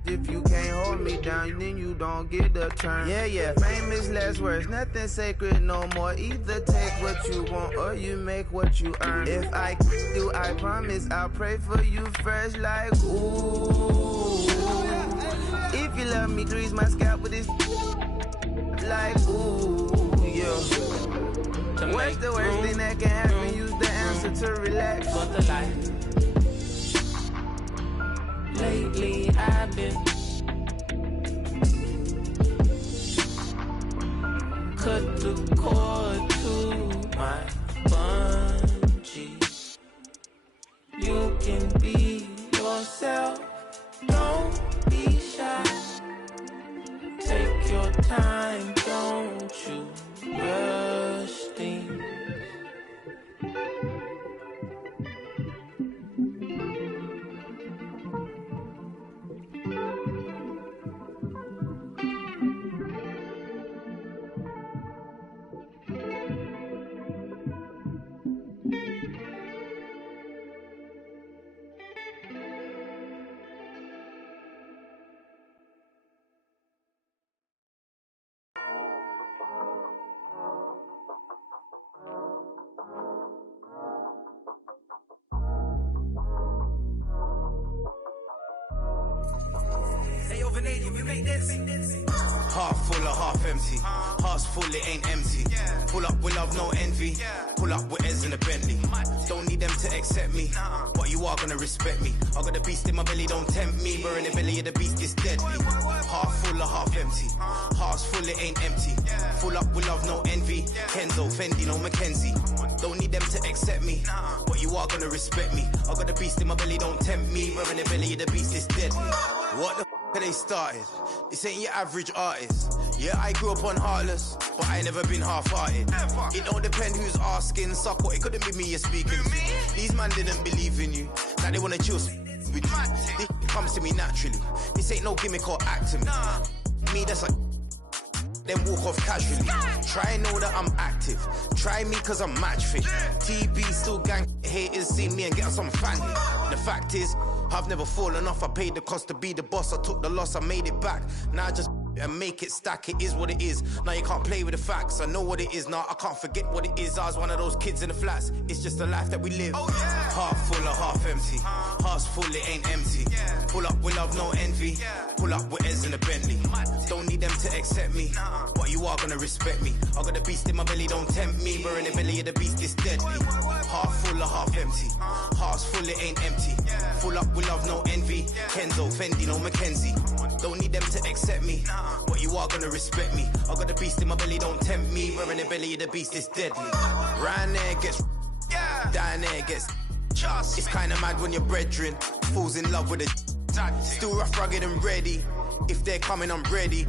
If you can't hold me down, then you don't get a turn. Yeah, fame is less words, nothing sacred no more. Either take what you want or you make what you earn. If I do, I promise I'll pray for you first, like ooh. If you love me, grease my scalp with this, like ooh, yeah. What's the worst thing that can happen? Use the answer to relax. For the light. Lately I've been cut the cord to my bungee. You can be yourself, don't be shy. Take your time, don't you rush things. Half full or half empty. Heart's full, it ain't empty. Pull up with love, no envy. Pull up with Ez in a Bentley. Don't need them to accept me, but you are gonna respect me. I got the beast in my belly, don't tempt me. But in the belly of the beast is deadly. Half full or half empty. Heart's full, it ain't empty. Full up with love, no envy. Kenzo, Fendi, no Mackenzie. Don't need them to accept me, but you are gonna respect me. I got the beast in my belly, don't tempt me. But in the belly of the beast is deadly. What the f they started? This ain't your average artist. Yeah, I grew up on Heartless, but I never been half-hearted. It don't depend who's asking, suck what, it couldn't be me you're speaking to. These man didn't believe in you, now they wanna chill with you. This comes to me naturally, this ain't no gimmick or acting. Me, that's like then walk off casually. Try and know that I'm active. Try me cause I'm match fit. TB still gang haters see me and get some fanny. The fact is, I've never fallen off. I paid the cost to be the boss. I took the loss, I made it back. Now I just and make it stack. It is what it is. Now you can't play with the facts. I know what it is now. I can't forget what it is. I was one of those kids in the flats. It's just the life that we live. Half full or half empty. Heart's full, it ain't empty. Pull up with love, no envy. Pull up with Ez in a Bentley. Don't need them to accept me, but you are gonna respect me. I got the beast in my belly, don't tempt me. But in the belly of the beast is deadly. Half full or half empty. Heart's full, it ain't empty. Full up with love, no envy. Kenzo, Fendi, no Mackenzie. Don't need them to accept me, but you are gonna respect me. I got the beast in my belly, don't tempt me. But in the belly of the beast is deadly. Round there gets down there gets. It's kinda mad when your brethren falls in love with a still rough, rugged and ready. If they're coming, I'm ready.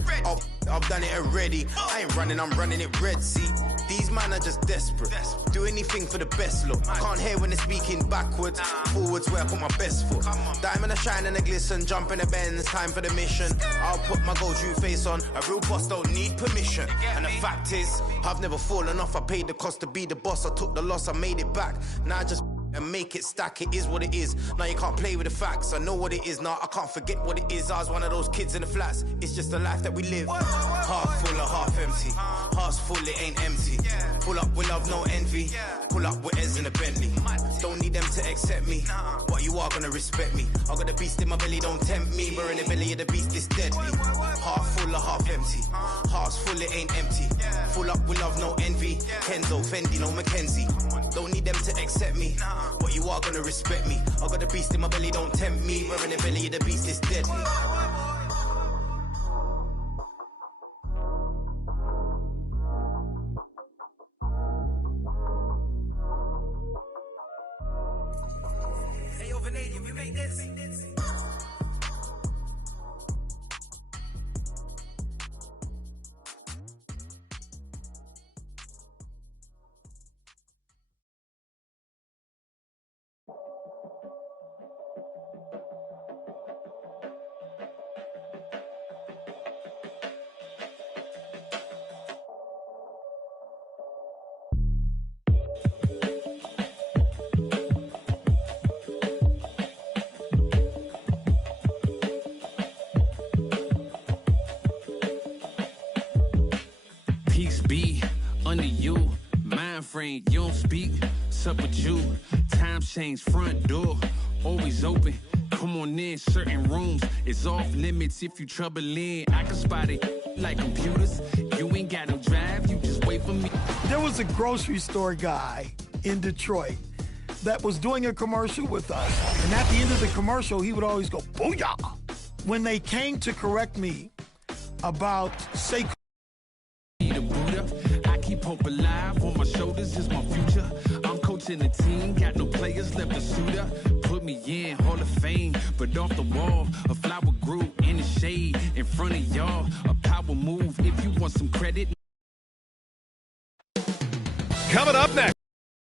I've done it already. I ain't running, I'm running it red. See, these man are just desperate. Do anything for the best look. Can't hear when they're speaking backwards. Forwards where I put my best foot. Diamond a shine and a glisten. Jump in the Benz, time for the mission. I'll put my gold true face on. A real boss don't need permission. And the fact is, I've never fallen off. I paid the cost to be the boss. I took the loss, I made it back. Now I just and make it stack. It is what it is. Now you can't play with the facts. I know what it is now. I can't forget what it is. I was one of those kids in the flats. It's just the life that we live. Half full or half empty. Heart's full, it ain't empty. Pull up with love, no envy. Pull up with Ez in a Bentley. Don't need them to accept me, but you are gonna respect me. I got the beast in my belly, don't tempt me. But in the belly of the beast is deadly. Half full or half empty. Heart's full, it ain't empty. Full up with love, no envy. Kenzo, Fendi, no Mackenzie. Don't need them to accept me, but you are gonna respect me. I got the beast in my belly, don't tempt me. Where in the belly of the beast is deadly. Hey, yo, Vanadium, you make this. Peace be under you, mind frame, you don't speak, sup with you, time change, front door, always open, come on in, certain rooms, it's off limits if you trouble in, I can spot it like computers, you ain't got no drive, you just wait for me. There was a grocery store guy in Detroit that was doing a commercial with us, and at the end of the commercial, he would always go, booyah! When they came to correct me about, say, I keep hope alive, on my shoulders is my future. I'm coaching the team, got no players left to suit up. Put me in Hall of Fame, but off the wall, a flower grew in the shade in front of y'all. A power move if you want some credit. Coming up next,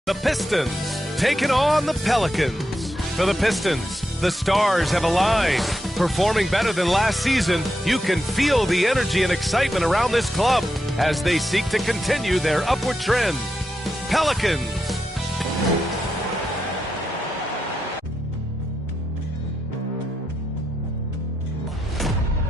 the Pistons taking on the Pelicans. For the Pistons, the stars have aligned. Performing better than last season, you can feel the energy and excitement around this club as they seek to continue their upward trend. Pelicans.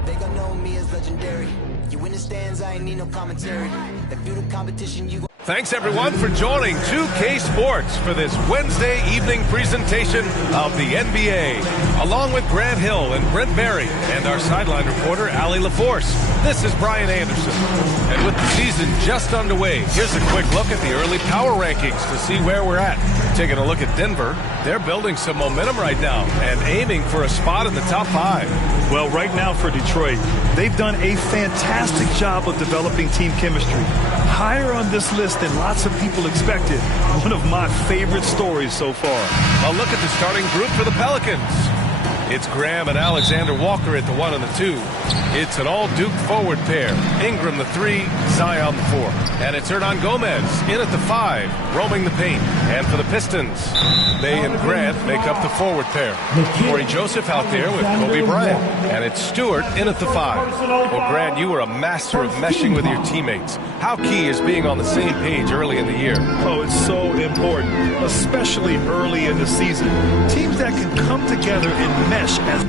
They gon' know me as legendary. You in the stands, I ain't need no commentary. If you the competition, you gon' Thanks, everyone, for joining 2K Sports for this Wednesday evening presentation of the NBA. Along with Grant Hill and Brent Berry and our sideline reporter, Allie LaForce, this is Brian Anderson. And with the season just underway, here's a quick look at the early power rankings to see where we're at. Taking a look at Denver, they're building some momentum right now and aiming for a spot in the top 5. Well, right now for Detroit, they've done a fantastic job of developing team chemistry. Higher on this list than lots of people expected. One of my favorite stories so far. A look at the starting group for the Pelicans. It's Graham and Alexander Walker at the 1 and the 2. It's an all-Duke forward pair. Ingram the 3, Zion the 4. And it's Hernan Gomez in at the 5, roaming the paint. And for the Pistons, they and Grant make up the forward pair. Corey Joseph out there with Kobe Bryant. And it's Stewart in at the 5. Well, Grant, you were a master of meshing with your teammates. How key is being on the same page early in the year? Oh, it's so important, especially early in the season. Teams that can come together and mesh as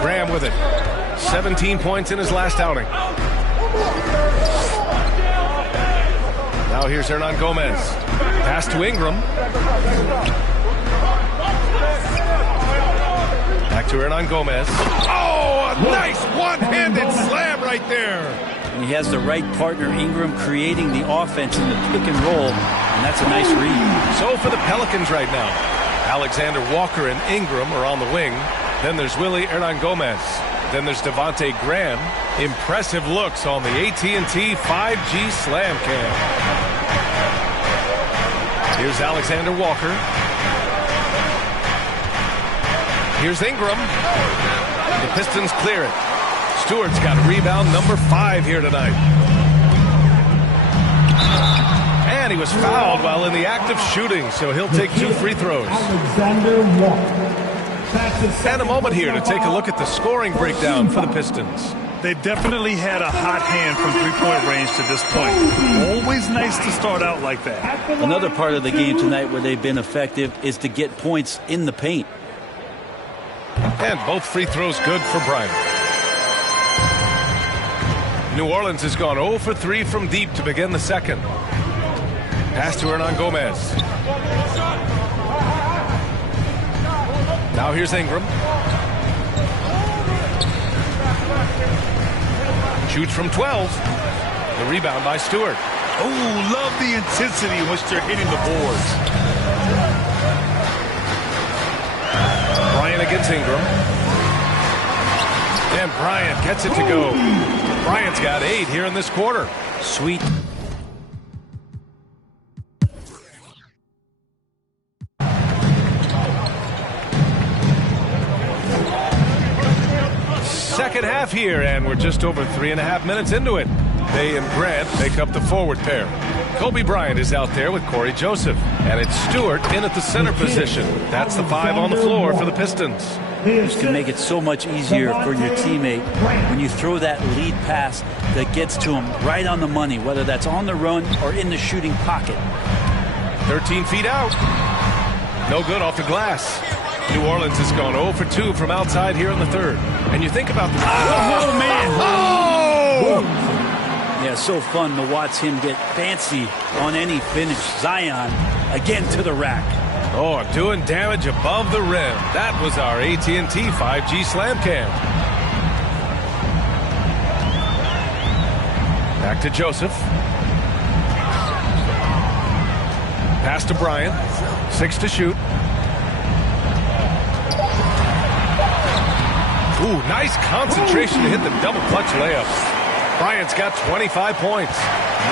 Graham with it. 17 points in his last outing. Now here's Hernan Gomez. Pass to Ingram. Back to Hernan Gomez. Oh, a nice one-handed slam right there. And he has the right partner, Ingram, creating the offense in the pick and roll, and that's a nice read. So for the Pelicans right now, Alexander Walker and Ingram are on the wing. Then there's Willie Hernan Gomez. Then there's Devontae Graham. Impressive looks on the AT&T 5G Slam Cam. Here's Alexander Walker. Here's Ingram. The Pistons clear it. Stewart's got rebound number 5 here tonight. And he was fouled while in the act of shooting, so he'll take 2 free throws. Alexander Walker. And a moment here to take a look at the scoring breakdown for the Pistons. They've definitely had a hot hand from three-point range to this point. Always nice to start out like that. Another part of the game tonight where they've been effective is to get points in the paint. And both free throws good for Bryant. New Orleans has gone 0 for 3 from deep to begin the second. Pass to Hernan Gomez. Now here's Ingram. Shoots from 12. The rebound by Stewart. Oh, love the intensity in which they're hitting the boards. Bryant against Ingram. And Bryant gets it to go. Bryant's got 8 here in this quarter. Sweet. Second half here, and we're just over 3.5 minutes into it. They and Grant make up the forward pair. Kobe Bryant is out there with Corey Joseph, and it's Stewart in at the center position. That's the 5 on the floor for the Pistons. This can make it so much easier for your teammate when you throw that lead pass that gets to him right on the money, whether that's on the run or in the shooting pocket. 13 feet out. No good off the glass. New Orleans has gone 0 for 2 from outside here in the third. And you think about the... Oh, man! Oh! Yeah, so fun to watch him get fancy on any finish. Zion, again to the rack. Oh, doing damage above the rim. That was our AT&T 5G Slam Cam. Back to Joseph. Pass to Bryant. 6 to shoot. Ooh, nice concentration to hit the double clutch layup. Bryant's got 25 points.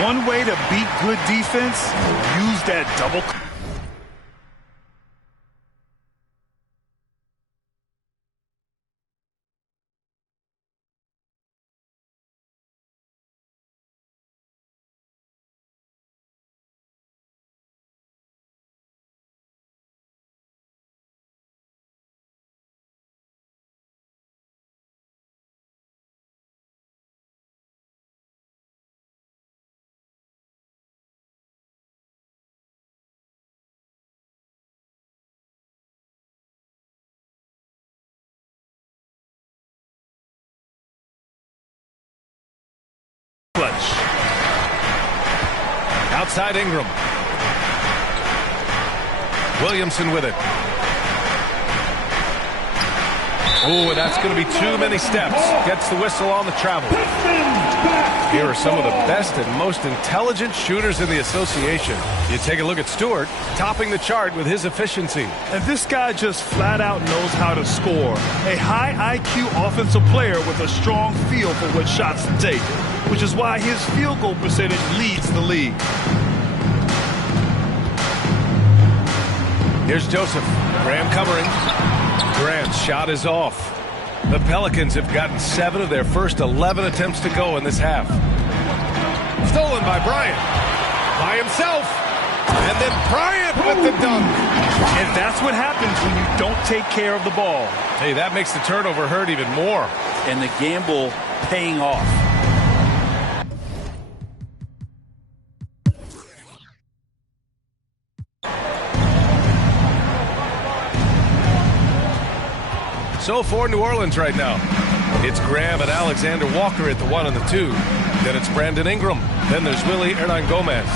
One way to beat good defense, use that double Outside Ingram. Williamson with it. Oh, that's going to be too many steps. Gets the whistle on the travel. Here are some of the best and most intelligent shooters in the association. You take a look at Stewart, topping the chart with his efficiency. And this guy just flat out knows how to score. A high IQ offensive player with a strong feel for what shots to take, which is why his field goal percentage leads the league. Here's Joseph. Graham covering. Grant's shot is off. The Pelicans have gotten 7 of their first 11 attempts to go in this half. Stolen by Bryant. By himself. And then Bryant with the dunk. And that's what happens when you don't take care of the ball. Hey, that makes the turnover hurt even more. And the gamble paying off. So for New Orleans right now, it's Graham and Alexander Walker at the 1 and the 2. Then it's Brandon Ingram. Then there's Willie Hernangomez.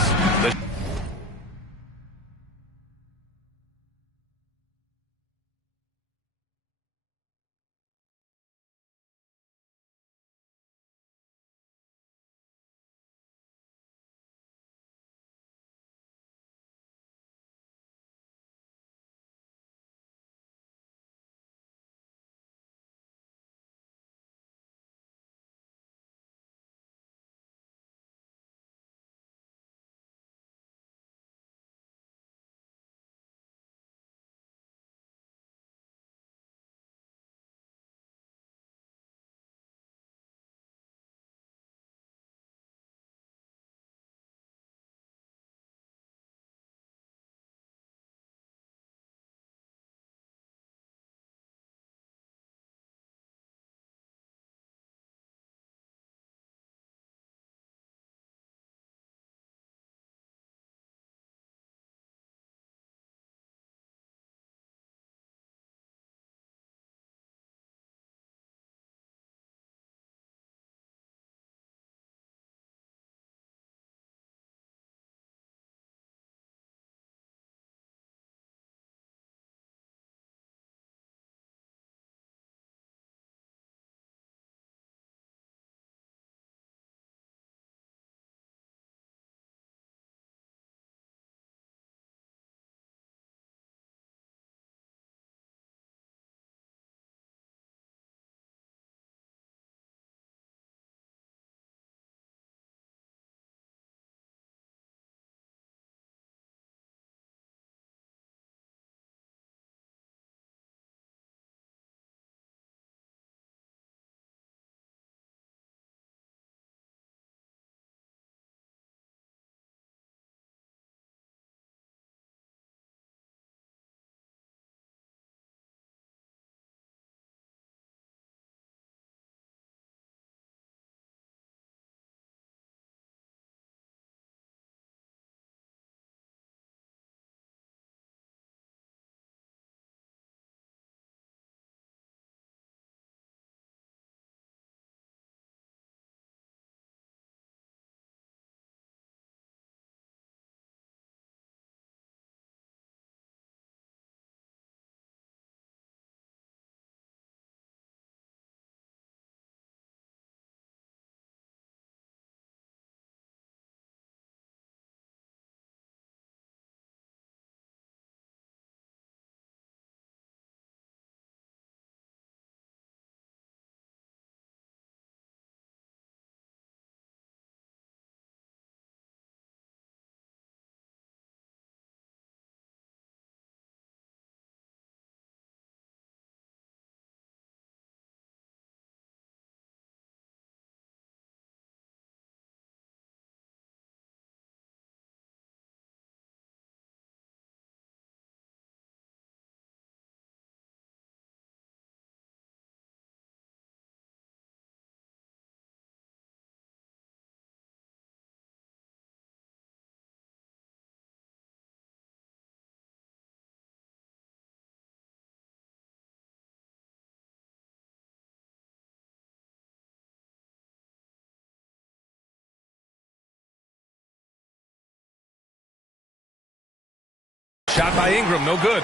Shot by Ingram, no good.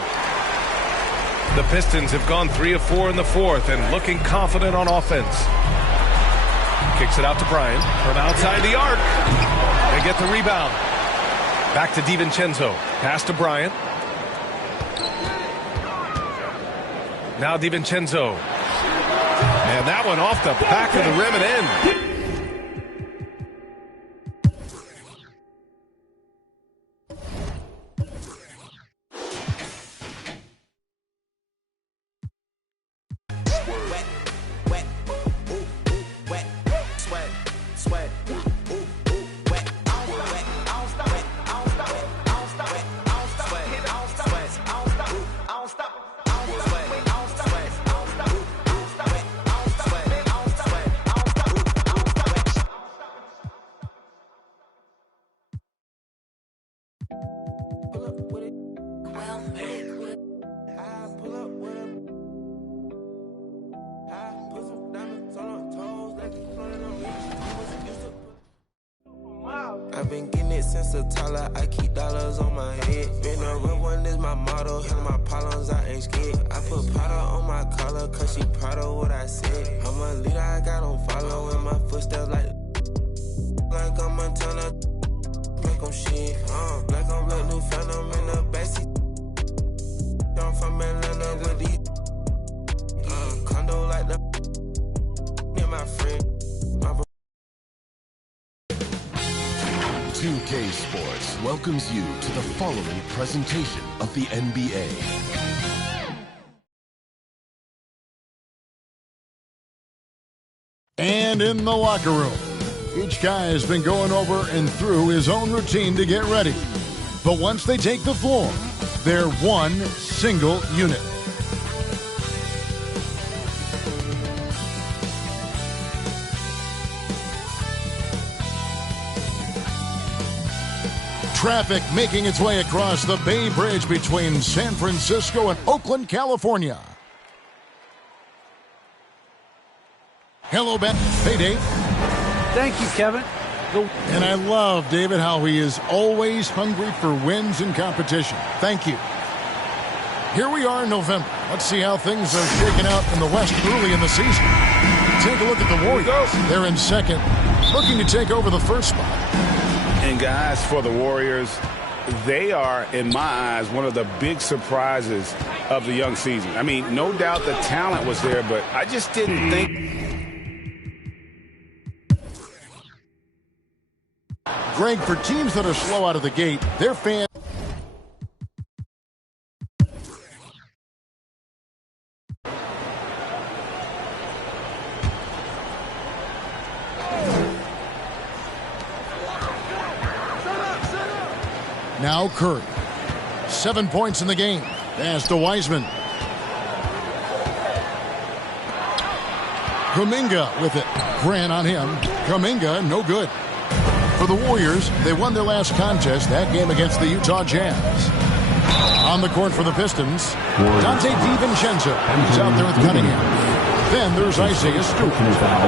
The Pistons have gone 3 of 4 in the fourth and looking confident on offense. Kicks it out to Bryant from outside the arc. They get the rebound. Back to DiVincenzo. Pass to Bryant. Now DiVincenzo. And that one off the back of the rim and in. I've been getting it since a toddler. I keep dollars on my head. Been a real one is my motto. Handle my problems, I ain't scared. I put powder on my collar, cause she proud of what I said. I'm a leader, I got on follow in my footsteps like I'm Montana. Make them shit. Black on black, new phantom in the backseat. I'm from Atlanta with these. Condo like the. And my friend. 2K Sports welcomes you to the following presentation of the NBA. And in the locker room, each guy has been going over and through his own routine to get ready. But once they take the floor, they're one single unit. Traffic making its way across the Bay Bridge between San Francisco and Oakland, California. Hello, Ben. Hey, Dave. Thank you, Kevin. And I love, David, how he is always hungry for wins and competition. Thank you. Here we are in November. Let's see how things are shaking out in the West early in the season. Take a look at the Warriors. They're in second, looking to take over the first spot. And guys, for the Warriors, they are, in my eyes, one of the big surprises of the young season. I mean, no doubt the talent was there, but I just didn't think. Greg, for teams that are slow out of the gate, their fans. Now Curry. 7 points in the game. Pass to Wiseman. Kuminga with it. Grant on him. Kuminga, no good. For the Warriors, they won their last contest, that game against the Utah Jazz. On the court for the Pistons, Dante DiVincenzo. He's out there with Cunningham. Then there's Isaiah Stewart.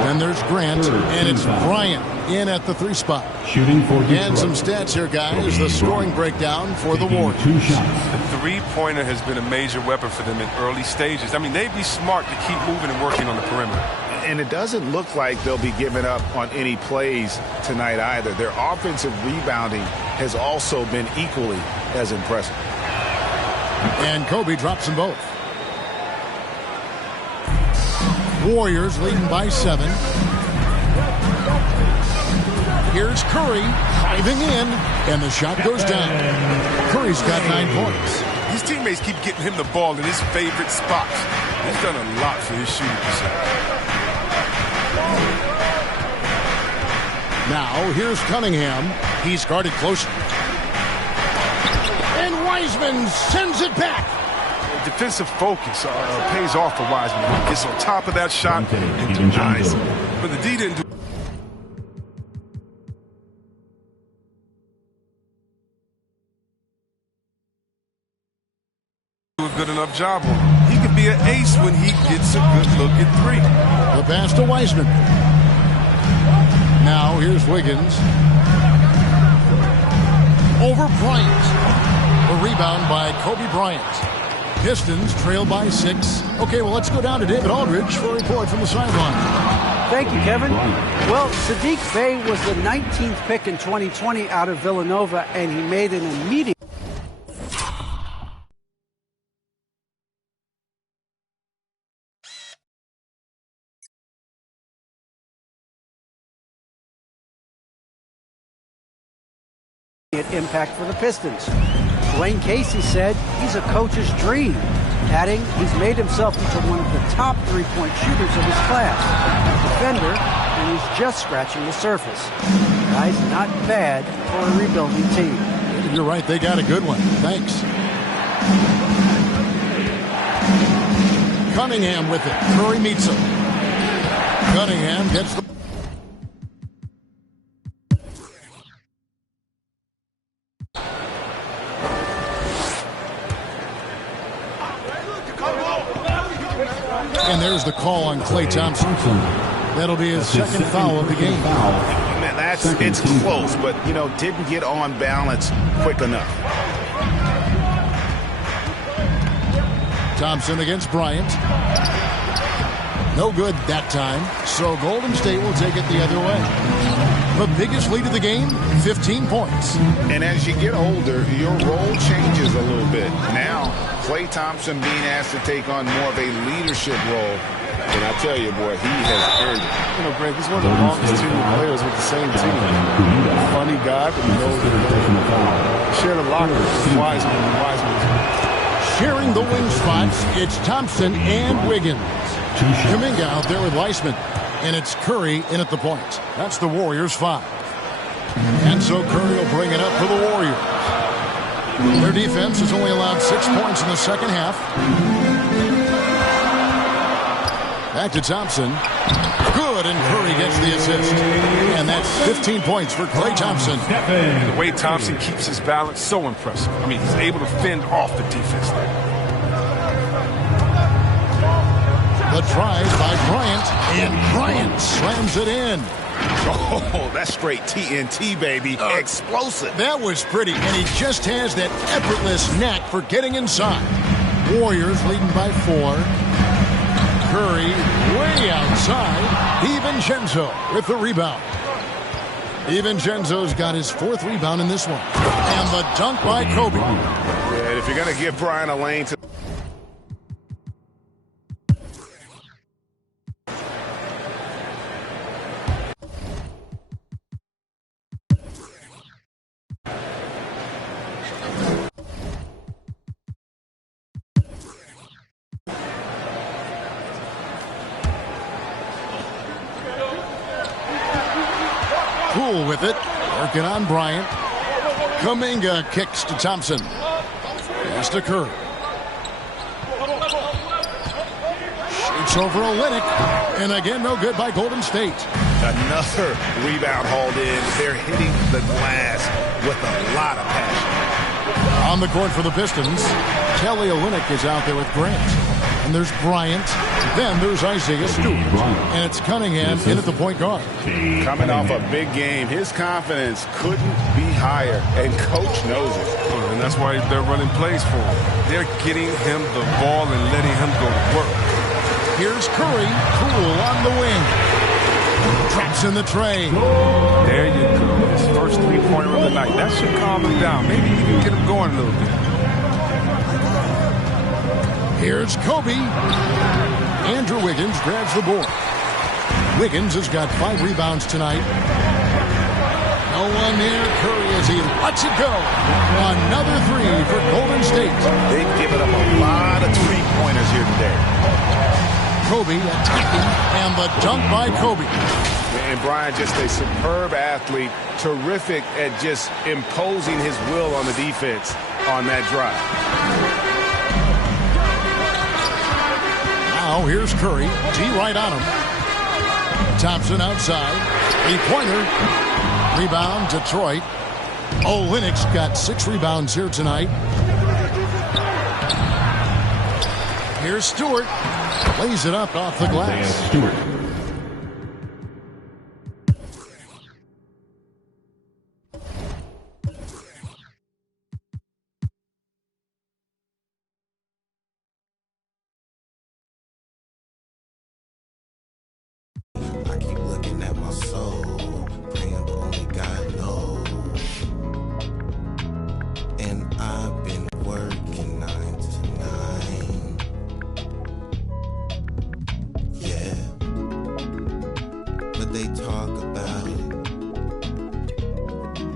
Then there's Grant, and it's Bryant in at the 3 spot. Shooting for Detroit. And some stats here, guys. The scoring breakdown for the Warriors. 2 shots. The three-pointer has been a major weapon for them in early stages. I mean, they'd be smart to keep moving and working on the perimeter. And it doesn't look like they'll be giving up on any plays tonight either. Their offensive rebounding has also been equally as impressive. And Kobe drops them both. Warriors leading by 7. Here's Curry diving in, and the shot goes down. Curry's got 9 points. His teammates keep getting him the ball in his favorite spots. He's done a lot for his shooting percentage. Now, here's Cunningham. He's guarded closely. And Wiseman sends it back. Defensive focus pays off for Wiseman. He gets on top of that shot and denies it. But the D didn't do a good enough job on him. He could be an ace when he gets a good look at 3. The pass to Wiseman. Now here's Wiggins. Over Bryant. A rebound by Kobe Bryant. Pistons trail by 6. Okay, well, let's go down to David Aldridge for a report from the sideline. Thank you, Kevin. Well, Saddiq Bey was the 19th pick in 2020 out of Villanova, and he made an immediate impact for the Pistons. Dwayne Casey said he's a coach's dream, adding he's made himself into one of the top three-point shooters of his class, a defender, and he's just scratching the surface. Guy's not bad for a rebuilding team. You're right, they got a good one. Thanks. Cunningham with it. Curry meets him. Cunningham gets the and there's the call on Klay Thompson. That'll be his second foul of the game. Man, it's close, but, didn't get on balance quick enough. Thompson against Bryant. No good that time, so Golden State will take it the other way. The biggest lead of the game, 15 points. And as you get older, your role changes a little bit. Now, Klay Thompson being asked to take on more of a leadership role. And I tell you, boy, he has earned it. Greg, he's one of the longest tenured players with the same team. Funny guy, but he knows that he shared a locker with Wiseman. Sharing the wing spots, it's Thompson and Wiggins. Kuminga out there with Weissman. And it's Curry in at the point. That's the Warriors' 5. And so Curry will bring it up for the Warriors. Their defense has only allowed 6 points in the second half. Back to Thompson. Good, and Curry gets the assist. And that's 15 points for Klay Thompson. The way Thompson keeps his balance, so impressive. I mean, he's able to fend off the defense there. The try by Bryant, and Bryant slams it in. Oh, that's straight TNT, baby. Explosive. That was pretty, and he just has that effortless knack for getting inside. Warriors leading by 4. Curry way outside. DiVincenzo with the rebound. DiVincenzo's got his 4th rebound in this one. And the dunk by Kobe. Yeah, if you're going to give Bryant a lane to... Poole with it, working on Bryant. Kuminga kicks to Thompson. Pass to Curry. Shoots over Olynyk, and again, no good by Golden State. Another rebound hauled in. They're hitting the glass with a lot of passion. On the court for the Pistons, Kelly Olynyk is out there with Grant. And there's Bryant. Then there's Isaiah Stewart. And it's Cunningham in at the point guard. Coming off a big game, his confidence couldn't be higher, and coach knows it. And that's why they're running plays for him. They're getting him the ball and letting him go to work. Here's Curry, Poole on the wing. Drops in the tray. There you go. His first three-pointer of the night. That should calm him down. Maybe even get him going a little bit. Here's Kobe. Andrew Wiggins grabs the board. Wiggins has got 5 rebounds tonight. No one near Curry as he lets it go. Another 3 for Golden State. They've given up a lot of three-pointers here today. Kobe attacking, and the dunk by Kobe. And Bryant, just a superb athlete, terrific at just imposing his will on the defense on that drive. Now here's Curry. D right on him. Thompson outside. 3-pointer. Rebound, Detroit. Olynyk's got 6 rebounds here tonight. Here's Stewart. Lays it up off the glass. Stewart. soul. Praying, but only God knows. And I've been working 9 to 9. Yeah. But they talk about it.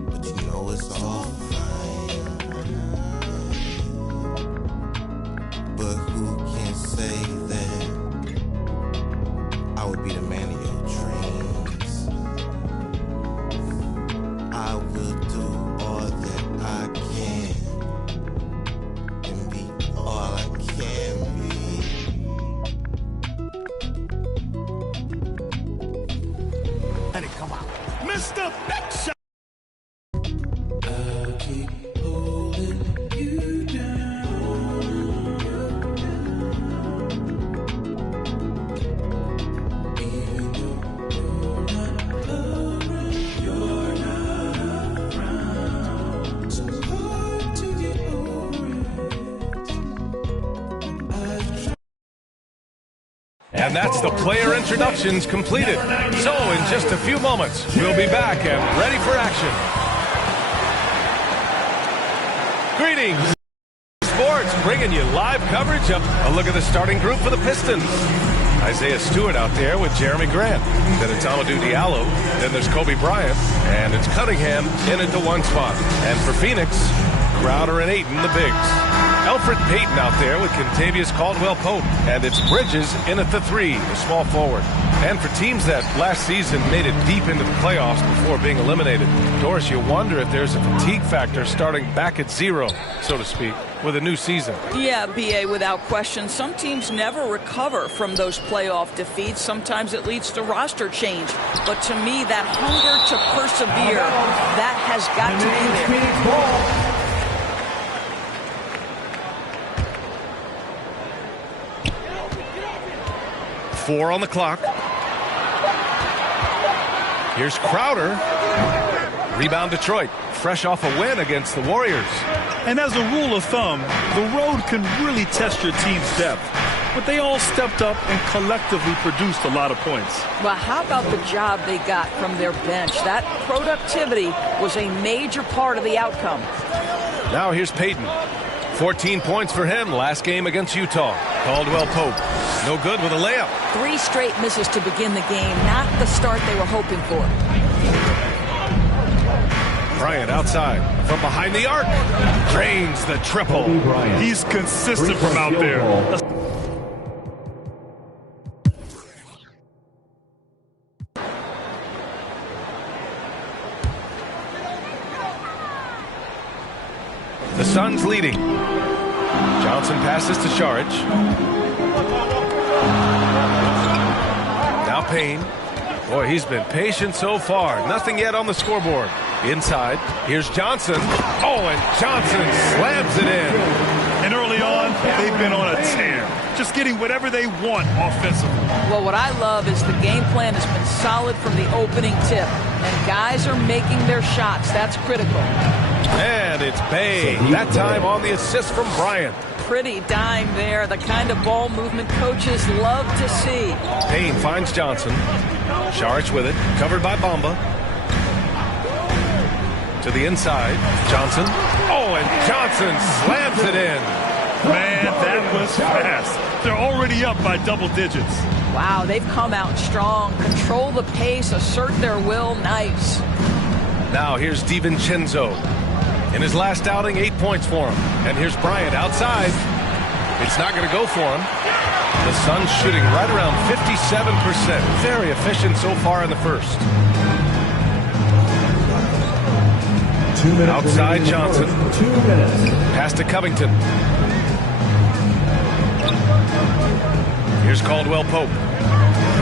But you know it's all fine. But who can say that I would be the man of your dreams? I will do all that I can and be all I can be. Let it come out. Mr. Big Shot. I'll keep holding you down. Even though you're not around, you're not around. So hard to get over it. And that's the player introductions completed. So in just a few moments, we'll be back and ready for action. Greetings. Sports bringing you live coverage of a look at the starting group for the Pistons. Isaiah Stewart out there with Jeremy Grant. Then it's Amadou Diallo. Then there's Kobe Bryant. And it's Cunningham in at the 1 spot. And for Phoenix, Crowder and Ayton, the bigs. Elfrid Payton out there with Kentavious Caldwell-Pope. And it's Bridges in at the 3, the small forward. And for teams that last season made it deep into the playoffs before being eliminated, Doris, you wonder if there's a fatigue factor starting back at 0, so to speak, with a new season. Yeah, B.A., without question. Some teams never recover from those playoff defeats. Sometimes it leads to roster change. But to me, that hunger to persevere, that has got to be there. 4 on the clock. Here's Crowder. Rebound Detroit, fresh off a win against the Warriors. And as a rule of thumb, the road can really test your team's depth. But they all stepped up and collectively produced a lot of points. Well, how about the job they got from their bench? That productivity was a major part of the outcome. Now here's Payton. 14 points for him last game against Utah. Caldwell-Pope, no good with a layup. 3 straight misses to begin the game, not the start they were hoping for. Bryant outside from behind the arc. Drains the triple. He's consistent from out there. The Suns leading. Johnson passes to Saric. Now Payne. Boy, he's been patient so far. Nothing yet on the scoreboard. Inside, here's Johnson. Oh, and Johnson slams it in. And early on, they've been on a tear. Just getting whatever they want offensively. Well, what I love is the game plan has been solid from the opening tip. And guys are making their shots. That's critical. And it's Bay. That time on the assist from Bryant. Pretty dime there. The kind of ball movement coaches love to see. Payne finds Johnson. Saric with it. Covered by Bamba. To the inside. Johnson. Oh, and Johnson slams it in. Man, that was fast. They're already up by double digits. Wow, they've come out strong. Control the pace, assert their will. Nice. Now here's DiVincenzo. In his last outing, 8 points for him. And here's Bryant outside. It's not going to go for him. The Suns shooting right around 57%. Very efficient so far in the first. 2 minutes. Outside Johnson. 2 minutes. Pass to Covington. Here's Caldwell-Pope.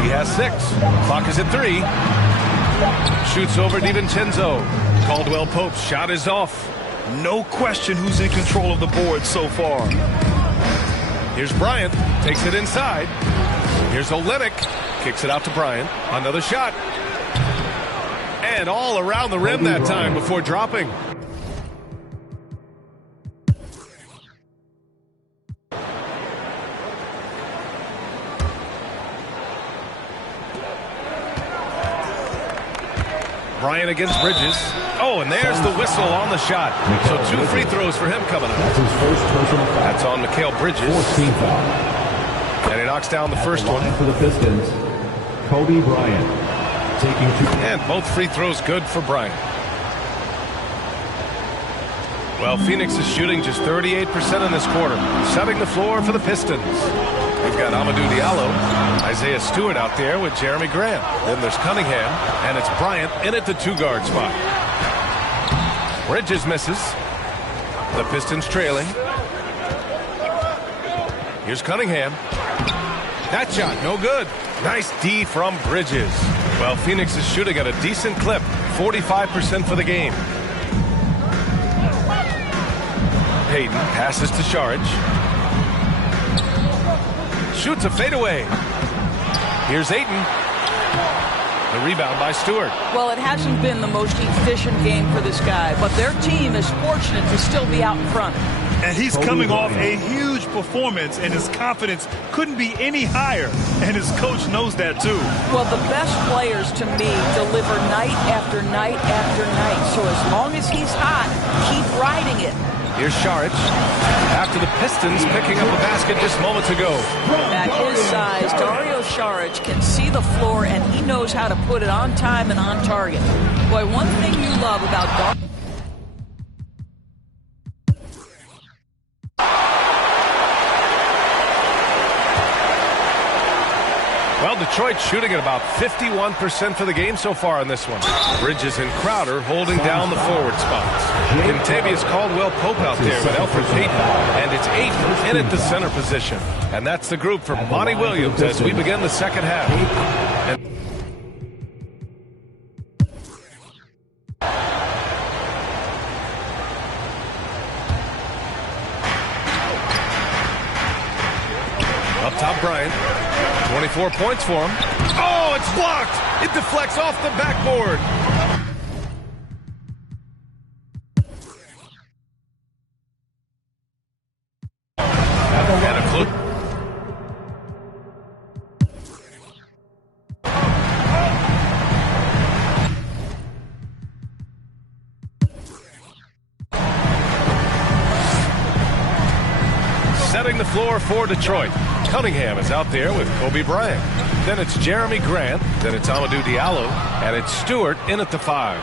He has 6. Clock is at 3. Shoots over DiVincenzo. Caldwell-Pope's shot is off. No question who's in control of the board so far. Here's Bryant. Takes it inside. Here's Olynyk. Kicks it out to Bryant. Another shot. And all around the rim that time before dropping. Bryant against Bridges. Oh, and there's the whistle on the shot. So 2 free throws for him coming up. That's his first personal foul. That's on Mikal Bridges. 14th foul. And he knocks down the first one. For the Pistons, Kobe Bryant taking 2. And both free throws good for Bryant. Well, Phoenix is shooting just 38% in this quarter. Setting the floor for the Pistons. We've got Amadou Diallo, Isaiah Stewart out there with Jeremy Grant. Then there's Cunningham, and it's Bryant in at the 2-guard spot. Bridges misses. The Pistons trailing. Here's Cunningham. That shot, no good. Nice D from Bridges. Well, Phoenix is shooting at a decent clip, 45% for the game. Hayden passes to Saric. Shoots a fadeaway. Here's Ayton. The rebound by Stewart. Well, it hasn't been the most efficient game for this guy, but their team is fortunate to still be out in front. And he's coming off a huge performance, and his confidence couldn't be any higher. And his coach knows that, too. Well, the best players, to me, deliver night after night after night. So as long as he's hot, keep riding it. Here's Saric. After the Pistons picking up a basket just moments ago. At his size, Dario Saric can see the floor, and he knows how to put it on time and on target. Boy, one thing you love about Dario. Well, Detroit shooting at about 51% for the game so far in this one. Bridges and Crowder holding down the forward spots. Kentavious Caldwell-Pope out there with Elfrid Payton. And it's Ayton in at the center position. And that's the group for Monty Williams as we begin the second half. Up top, Bryant. 24 points for him. Oh, it's blocked. It deflects off the backboard. And a clue. Setting the floor for Detroit. Cunningham is out there with Kobe Bryant. Then it's Jeremy Grant. Then it's Amadou Diallo. And it's Stewart in at the 5.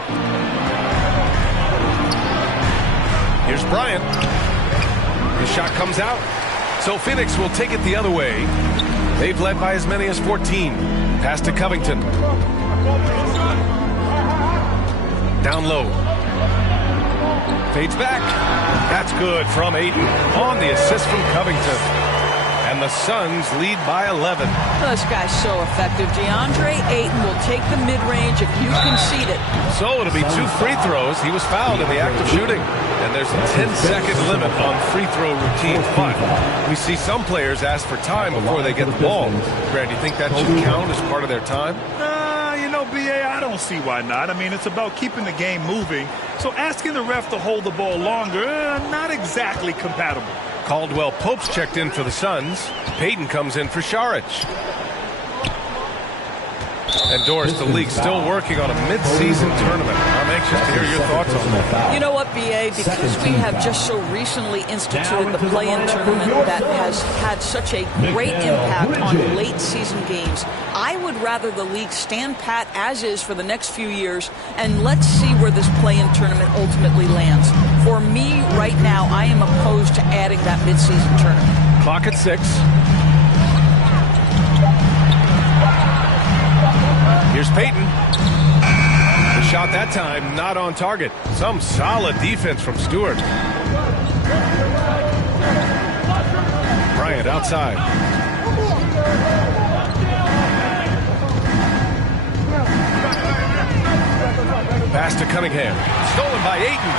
Here's Bryant. The shot comes out. So Phoenix will take it the other way. They've led by as many as 14. Pass to Covington. Down low. Fades back. That's good from Ayton on the assist from Covington. And the Suns lead by 11. This guy's so effective. DeAndre Ayton will take the mid-range if you concede it. So it'll be 2 free throws. He was fouled in the act of shooting. And there's a 10-second limit on free throw routines. But we see some players ask for time before they get the ball. Grant, do you think that should count as part of their time? You know, B.A., I don't see why not. I mean, it's about keeping the game moving. So asking the ref to hold the ball longer, not exactly compatible. Caldwell-Pope's checked in for the Suns. Payton comes in for Saric. And Doris, the league still working on a mid-season tournament. I'm anxious to hear your thoughts on that. You know what, B.A., because we have just so recently instituted the play-in tournament that has had such a great impact on late-season games, I would rather the league stand pat as is for the next few years, and let's see where this play-in tournament ultimately lands. For me, right now, I am opposed to adding that mid-season tournament. Clock at 6. Here's Payton. The shot that time not on target. Some solid defense from Stewart. Bryant outside. Pass to Cunningham. Stolen by Ayton.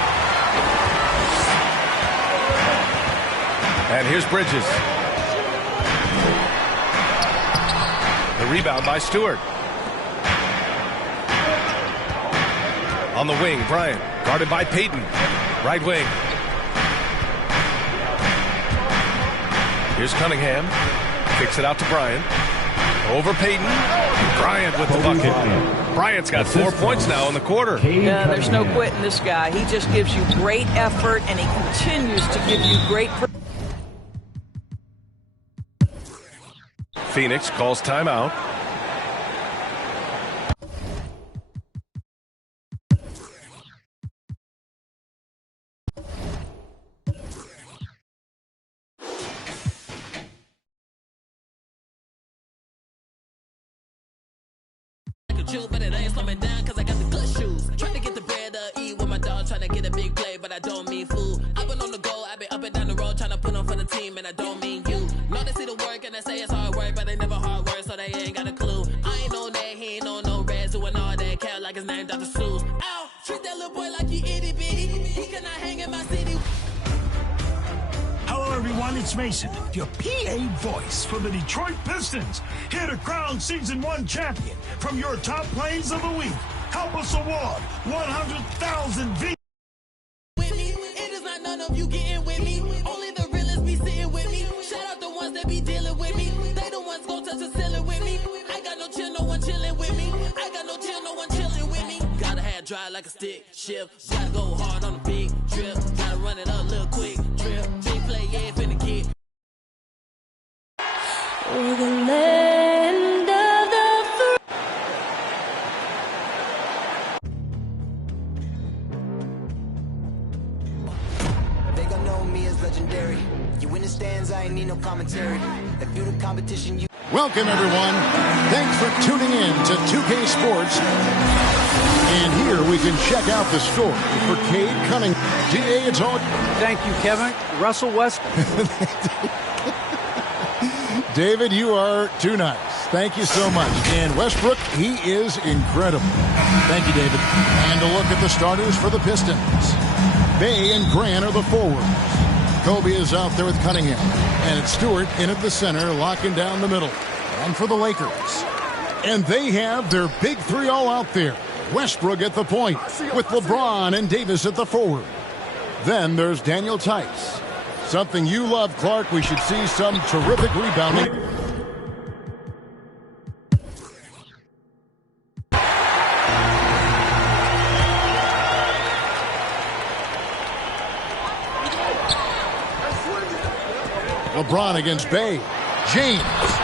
And here's Bridges. The rebound by Stewart. On the wing, Bryant, guarded by Payton. Right wing. Here's Cunningham. Kicks it out to Bryant. Over Peyton. Bryant with the bucket. Bryant's got 4 points now in the quarter. Yeah, there's no quitting this guy. He just gives you great effort, and he continues to give you great. Phoenix calls timeout. But it ain't slowing down cause I got the good shoes. Trying to get the bread to eat with my dog, trying to get a big play, but I don't mean food. I've been on the go, I've been up and down the road, trying to put on for the team, and I don't mean you. Know they see the work and they say it's hard work, but they never hard work, so they ain't got a clue. I ain't on that, he ain't on no reds, doing all that cat like his name Dr. Seuss. Ow, treat that little boy like he itty bitty. He cannot hang in my city. Hello, everyone. It's Mason, your PA voice for the Detroit Pistons, here to crown Season 1 champion from your top plays of the week. Help us award 100,000 V. With me, it is not none of you getting with me. Only the realists be sitting with me. Shout out the ones that be dealing with me. They the ones gon' touch the ceiling with me. I got no chill, no one chilling with me. I got no chill, no one chilling with me. Gotta have dry like a stick shift. Gotta go hard on a big trip. Gotta run it up, little quick trip. Big play, yeah, finna get. Oh, the land of the free. They gon' know me as legendary. You in the stands, I ain't need no commentary. If you the competition, you. Welcome, everyone. Thanks for tuning in to 2K Sports. And here we can check out the story for Cade Cunningham. DA, it's all. Thank you, Kevin. Russell Westbrook. David, you are too nice. Thank you so much. And Westbrook, he is incredible. Thank you, David. And a look at the starters for the Pistons. Bay and Grant are the forwards. Kobe is out there with Cunningham. And it's Stewart in at the center, locking down the middle. And for the Lakers. And they have their big three all out there. Westbrook at the point, with LeBron and Davis at the forward. Then there's Daniel Tice. Something you love, Clark. We should see some terrific rebounding. LeBron against Bay. James,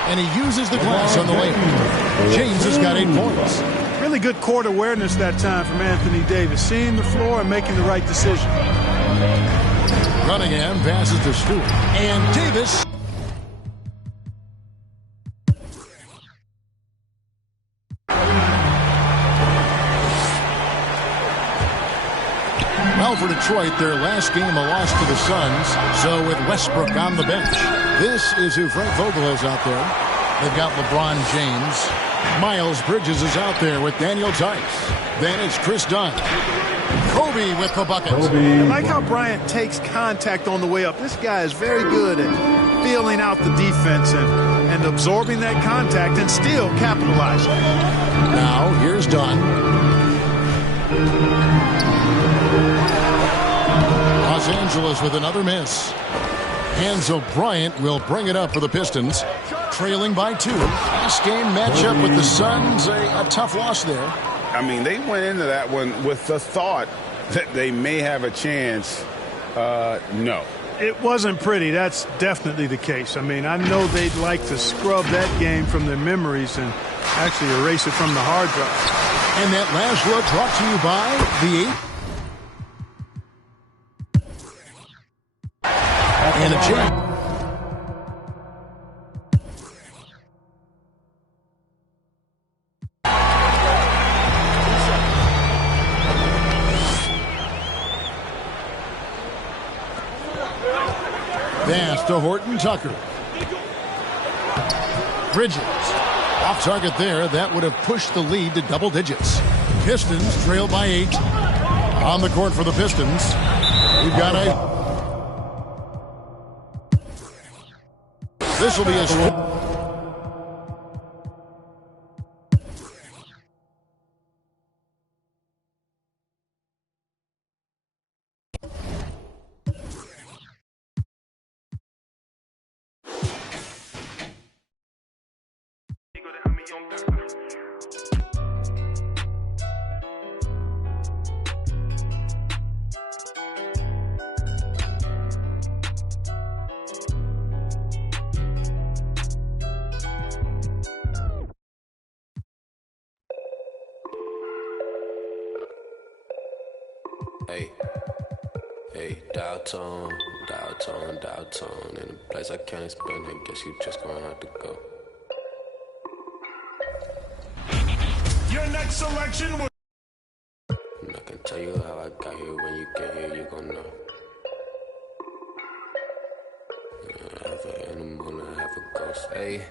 and he uses the glass on the layup. James has got 8 points. Really good court awareness that time from Anthony Davis, seeing the floor and making the right decision. Cunningham passes to Stewart. And Davis. Well, for Detroit, their last game a loss to the Suns. So with Westbrook on the bench, this is who Frank Vogel has out there. They've got LeBron James. Miles Bridges is out there with Daniel Tice. Then it's Chris Dunn. Kobe with the bucket. I like how Bryant takes contact on the way up. This guy is very good at feeling out the defense and absorbing that contact and still capitalizing. Now, here's Dunn. Los Angeles with another miss. Hands of Bryant will bring it up for the Pistons. Trailing by 2. Last game matchup with the Suns, a tough loss there. I mean, they went into that one with the thought that they may have a chance. No. It wasn't pretty. That's definitely the case. I mean, I know they'd like to scrub that game from their memories and actually erase it from the hard drive. And that last look brought to you by the 8. And a check. Pass to Horton Tucker. Bridges. Off target there. That would have pushed the lead to double digits. Pistons trail by 8. On the court for the Pistons. We've got a... This will be a... Hey, dial tone, in a place I can't explain, I guess you just gonna have to go. Your next selection was... I'm not gonna tell you how I got here. When you get here, you gon' know. I have an animal and I have a ghost. Hey,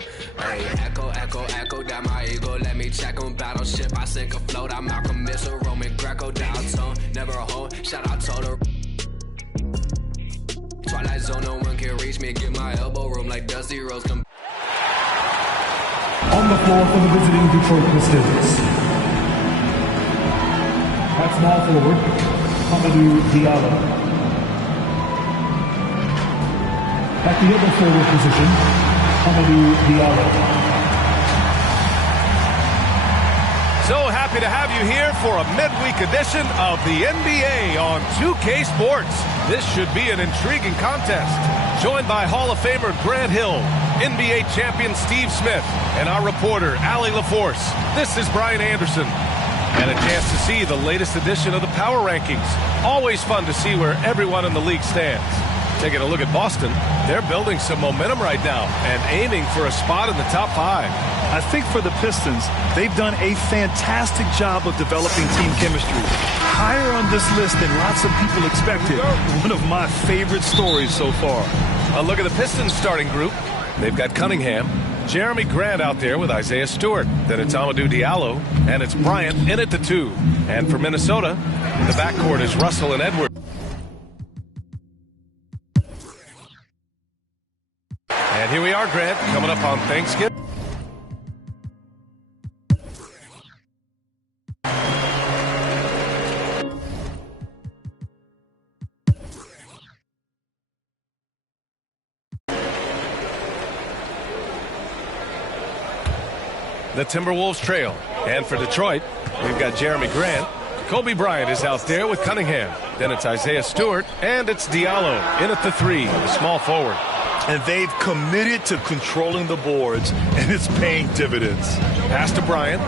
echo down my ego. Let me check on battleship. I sink afloat. I'm Malcolm Missile, Roman Greco, down tone. Never a hoe. Shout out Total. Twilight zone, no one can reach me. Get my elbow room like Dusty Rose. On the floor for the visiting Detroit Pistons. At small forward, Amadou Diallo. At the other forward position, Amadou Diallo. So happy to have you here for a midweek edition of the NBA on 2K Sports. This should be an intriguing contest. Joined by Hall of Famer Grant Hill, NBA champion Steve Smith, and our reporter, Allie LaForce. This is Brian Anderson. And a chance to see the latest edition of the Power Rankings. Always fun to see where everyone in the league stands. Taking a look at Boston, they're building some momentum right now and aiming for a spot in the top 5. I think for the Pistons, they've done a fantastic job of developing team chemistry. Higher on this list than lots of people expected. One of my favorite stories so far. A look at the Pistons starting group. They've got Cunningham, Jeremy Grant out there with Isaiah Stewart. Then it's Amadou Diallo, and it's Bryant in at the 2. And for Minnesota, the backcourt is Russell and Edwards. And here we are, Grant, coming up on Thanksgiving. The Timberwolves trail. And for Detroit, we've got Jeremy Grant. Kobe Bryant is out there with Cunningham. Then it's Isaiah Stewart, and it's Diallo in at the 3, the small forward. And they've committed to controlling the boards, and it's paying dividends. Pass to Bryant.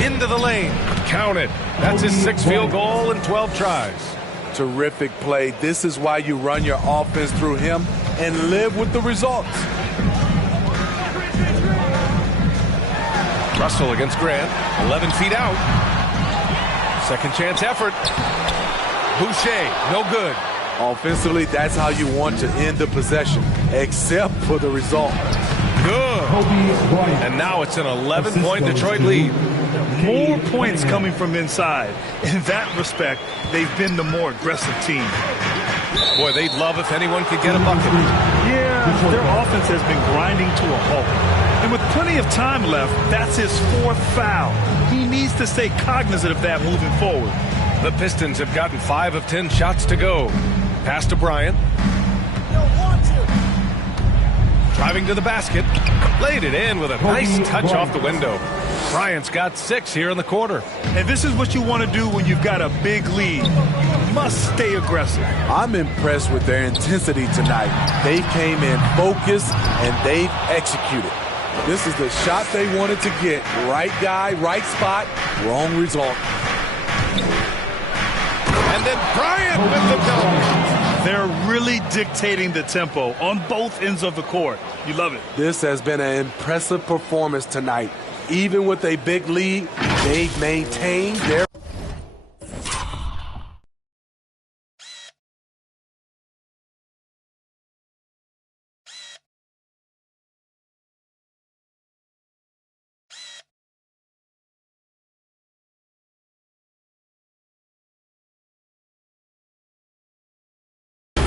Into the lane. Count it. That's his 6th field goal in 12 tries. Terrific play. This is why you run your offense through him and live with the results. Russell against Grant. 11 feet out. Second chance effort. Boucher, no good. Offensively, that's how you want to end the possession, except for the result. Good. And now it's an 11-point Detroit lead. More points coming from inside. In that respect, they've been the more aggressive team. Boy, they'd love if anyone could get a bucket. Yeah, their offense has been grinding to a halt. And with plenty of time left, that's his 4th foul. He needs to stay cognizant of that moving forward. The Pistons have gotten 5 of 10 shots to go. Pass to Bryant. Driving to the basket. Laid it in with a nice touch off the window. Bryant's got 6 here in the quarter. And this is what you want to do when you've got a big lead. You must stay aggressive. I'm impressed with their intensity tonight. They came in focused and they've executed. This is the shot they wanted to get. Right guy, right spot, wrong result. And then Bryant with the dunk. They're really dictating the tempo on both ends of the court. You love it. This has been an impressive performance tonight. Even with a big lead, they've maintained their...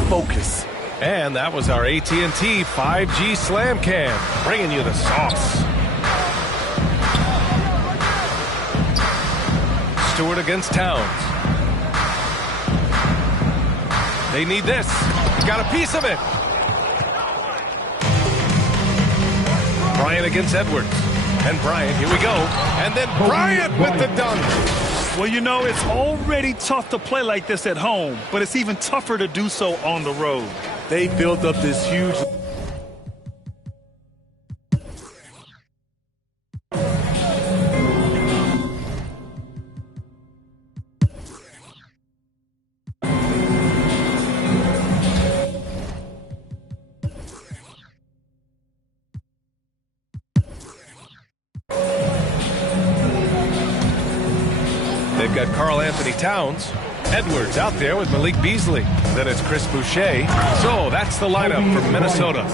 focus. And that was our AT&T 5G Slam Cam, bringing you the sauce. Stewart against Towns. They need this. Got a piece of it. Bryant against Edwards. And Bryant, here we go. And then Bryant with the dunk. Well, you know, it's already tough to play like this at home, but it's even tougher to do so on the road. They built up this huge... They've got Karl Anthony Towns. Edwards out there with Malik Beasley. Then it's Chris Boucher. So that's the lineup for Minnesota.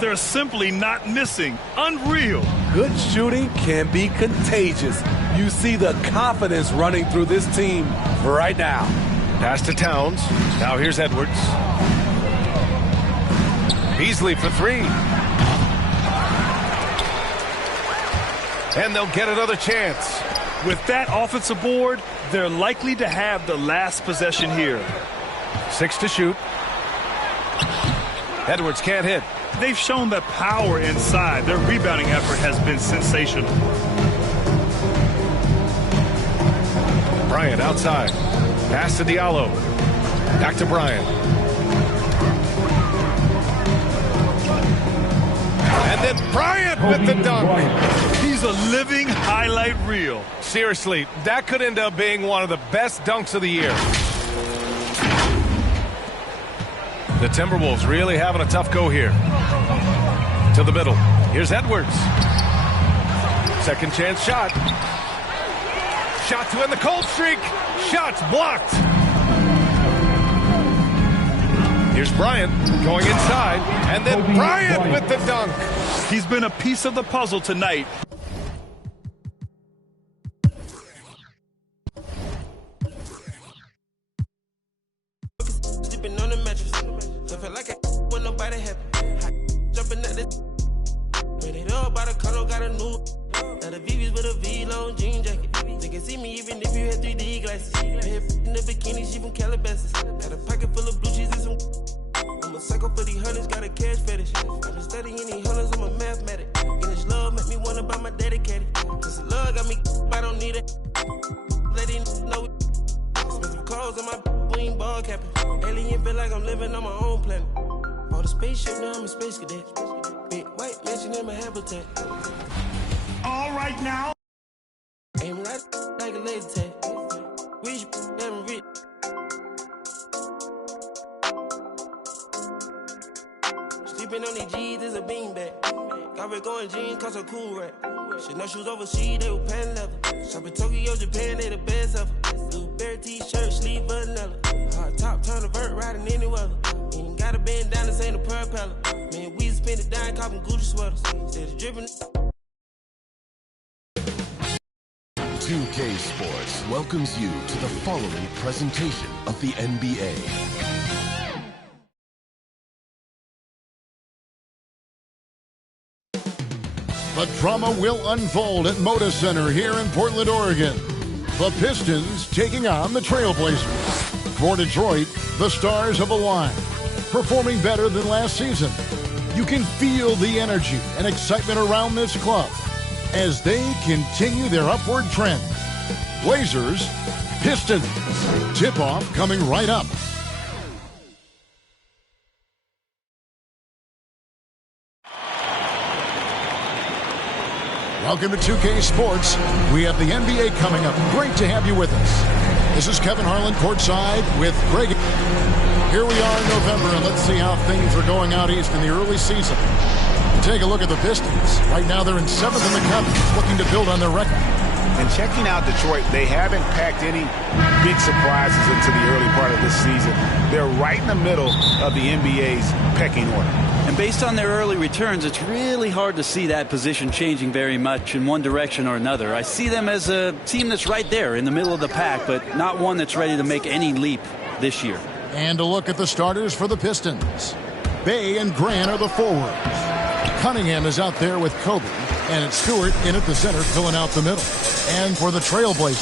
They're simply not missing. Unreal. Good shooting can be contagious. You see the confidence running through this team right now. Pass to Towns. Now here's Edwards. Beasley for three. And they'll get another chance. With that offensive board, they're likely to have the last possession here. 6 to shoot. Edwards can't hit. They've shown the power inside. Their rebounding effort has been sensational. Bryant outside. Pass to Diallo. Back to Bryant. And then Bryant with the dunk. He's a living highlight reel. Seriously, that could end up being one of the best dunks of the year. The Timberwolves really having a tough go here. To the middle. Here's Edwards. Second chance shot. Shot to end the cold streak. Shots blocked. Here's Bryant going inside. And then Bryant with the dunk. He's been a piece of the puzzle tonight. Sleeping on the mattress. I feel like I when nobody happy. Jumping at this. When it all by the car, got a new. Now the VVS with a V-long jean jacket. They can see me even if you had 3D glasses. Head in the bikini, she from Calabasas. Got a pocket full of blue cheese and some. I'm a psycho for these hundreds, got a cash fetish. I've been studying these hundreds, I'm a mathematic. And this love make me wanna buy my dedicated. Cause the love got me, I don't need it. Let it know. Spend some calls on my wing ball capping. Alien feel like I'm living on my own planet. All the spaceship, now I'm a space cadet. Big white mansion in my habitat. All right now. Aim right like a laser tag. Rich, never rich. Sleeping on these G's is a beanbag. Got red going jeans, cause a cool rack. Shit, no shoes overseas, they were pan leather. Shopping Tokyo, Japan, they the best ever. Blueberry t-shirt, sleeve vanilla. Hard top, turn a vert, riding any weather. Ain't gotta bend down, this ain't a propeller. Man, we spend it down, copping Gucci sweaters. Instead of dripping. 2K Sports welcomes you to the following presentation of the NBA. The drama will unfold at Moda Center here in Portland, Oregon. The Pistons taking on the Trailblazers. For Detroit, the stars have aligned, performing better than last season. You can feel the energy and excitement around this club as they continue their upward trend. Blazers, Pistons. Tip-off coming right up. Welcome to 2K Sports. We have the NBA coming up. Great to have you with us. This is Kevin Harlan courtside with Greg. Here we are in November, and let's see how things are going out east in the early season. Take a look at the Pistons. Right now they're in 7th in the conference, looking to build on their record. And checking out Detroit, they haven't packed any big surprises into the early part of this season. They're right in the middle of the NBA's pecking order. And based on their early returns, it's really hard to see that position changing very much in one direction or another. I see them as a team that's right there in the middle of the pack, but not one that's ready to make any leap this year. And a look at the starters for the Pistons. Bay and Grant are the forwards. Cunningham is out there with Kobe, and it's Stewart in at the center filling out the middle. And for the Trailblazers,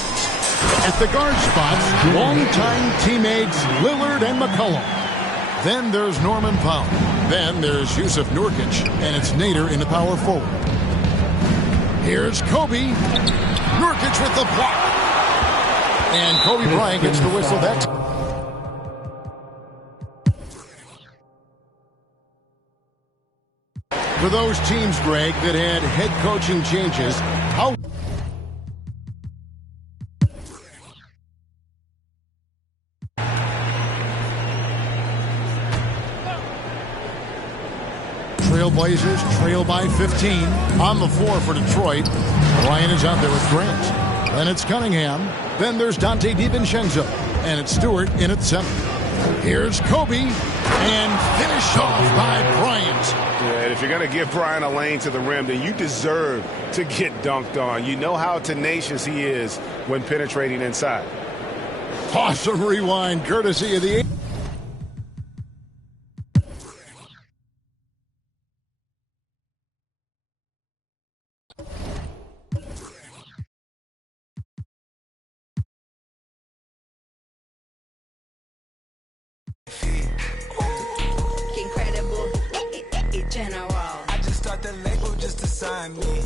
at the guard spots, longtime teammates Lillard and McCollum. Then there's Norman Powell. Then there's Yusuf Nurkic, and it's Nader in the power forward. Here's Kobe. Nurkic with the block. And Kobe Bryant gets the whistle that time. For those teams, Greg, that had head coaching changes, how... Trailblazers trail by 15. On the floor for Detroit, Bryant is out there with Grant. Then it's Cunningham. Then there's Dante DiVincenzo. And it's Stewart in at center. Here's Kobe. And finish off by Bryant. Yeah, and if you're going to give Bryant a lane to the rim, then you deserve to get dunked on. You know how tenacious he is when penetrating inside. Awesome rewind, courtesy of the... Incredible, general. I just start the label just to sign me.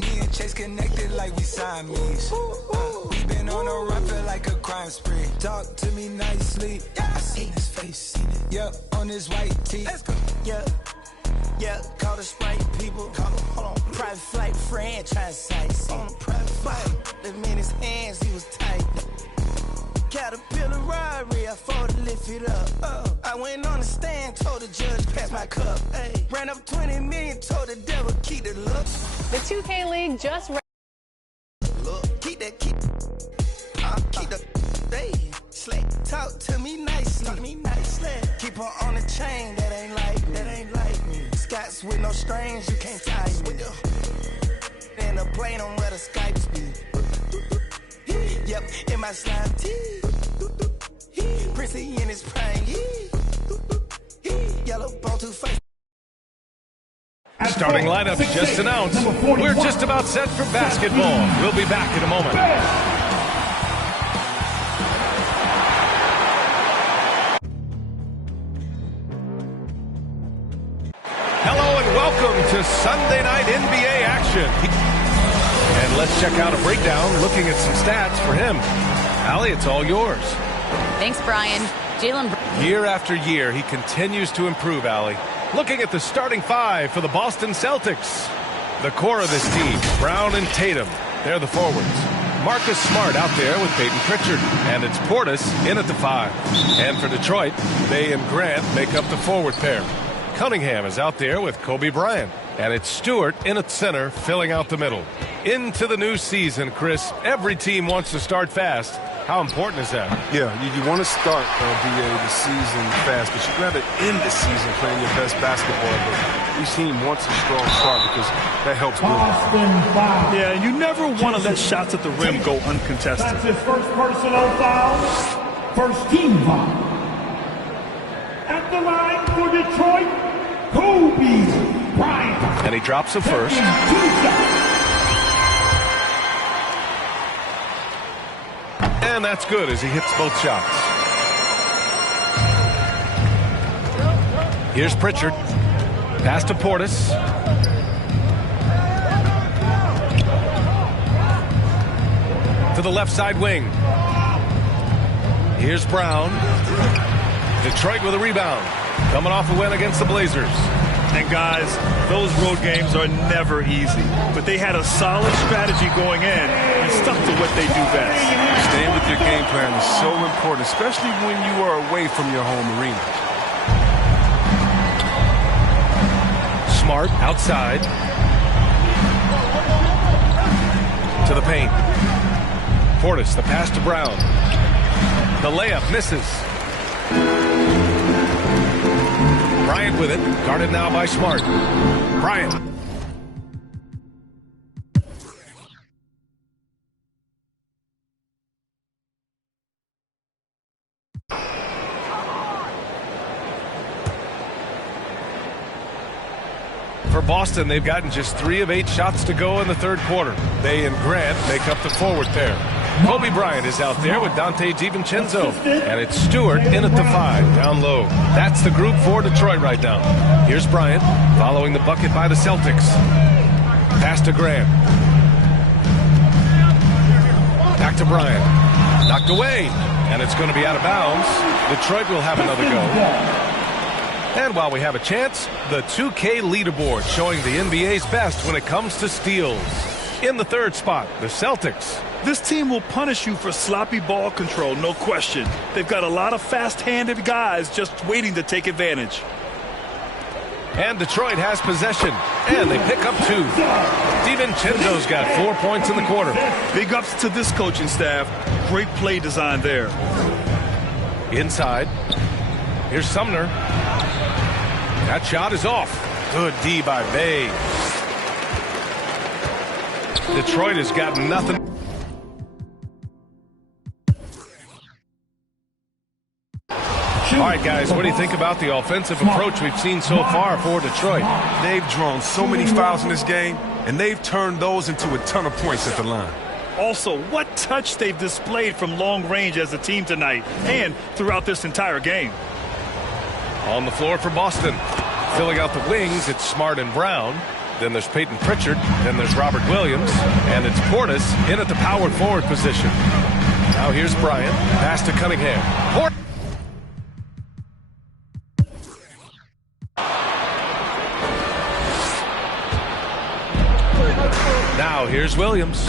Me and Chase connected like we Siamese. We been on a run, feel like a crime spree. Talk to me nicely. I seen his face. Yep, on his white tee. Let's go. Yeah, call the Sprite people. Hold on, private flight franchise sites. On a private flight, them in his hands, he was tight. Caterpillar robbery, I fought to lift it up. I went on the stand, told the judge, pass my cup. Ay, ran up 20 million, told the devil, keep the look. The 2K League just... Look, keep the... Hey, slay, talk to me nicely. Keep her on the chain, that ain't like me. Scots with no strings, you can't tie me. In the plane on where the Skypes be. Yep, in my slime tee. Prissy in his prime. Yellow bone to face. Starting lineup just announced. We're just about set for basketball. We'll be back in a moment. Hello and welcome to Sunday Night NBA action. And let's check out a breakdown looking at some stats for him. Allie, it's all yours. Thanks, Brian. Year after year, he continues to improve, Allie. Looking at the starting five for the Boston Celtics. The core of this team, Brown and Tatum. They're the forwards. Marcus Smart out there with Peyton Pritchard. And it's Portis in at the 5. And for Detroit, they and Grant make up the forward pair. Cunningham is out there with Kobe Bryant. And it's Stewart in at center, filling out the middle. Into the new season, Chris. Every team wants to start fast. How important is that? Yeah, you want to start the season fast, but you got to end the season playing your best basketball. But each team wants a strong start because that helps build. Yeah, and you never want to let shots at the rim go uncontested. That's his first personal foul. First team foul. At the line for Detroit, Kobe Bryant. And he drops a first. And that's good as he hits both shots. Here's Pritchard. Pass to Portis. To the left side wing. Here's Brown. Detroit with a rebound. Coming off a win against the Blazers. And guys, those road games are never easy. But they had a solid strategy going in and stuck to what they do best. Staying with your game plan is so important, especially when you are away from your home arena. Smart outside. To the paint. Portis, the pass to Brown. The layup misses. Bryant with it, guarded now by Smart. Bryant. For Boston, they've gotten just 3 of 8 shots to go in the third quarter. They and Grant make up the forward pair. Kobe Bryant is out there with Dante DiVincenzo. And it's Stewart in at the 5, down low. That's the group for Detroit right now. Here's Bryant following the bucket by the Celtics. Pass to Grant. Back to Bryant. Knocked away. And it's going to be out of bounds. Detroit will have another go. And while we have a chance, the 2K leaderboard showing the NBA's best when it comes to steals. In the third spot, the Celtics. This team will punish you for sloppy ball control, no question. They've got a lot of fast-handed guys just waiting to take advantage. And Detroit has possession, and they pick up 2. DiVincenzo's got 4 points in the quarter. Big ups to this coaching staff. Great play design there. Inside. Here's Sumner. That shot is off. Good D by Bay. Detroit has got nothing. All right, guys, what do you think about the offensive approach we've seen so far for Detroit? They've drawn so many fouls in this game, and they've turned those into a ton of points at the line. Also, what touch they've displayed from long range as a team tonight and throughout this entire game. On the floor for Boston. Filling out the wings, it's Smart and Brown. Then there's Peyton Pritchard. Then there's Robert Williams. And it's Portis in at the power forward position. Now here's Bryant. Pass to Cunningham. Now here's Williams.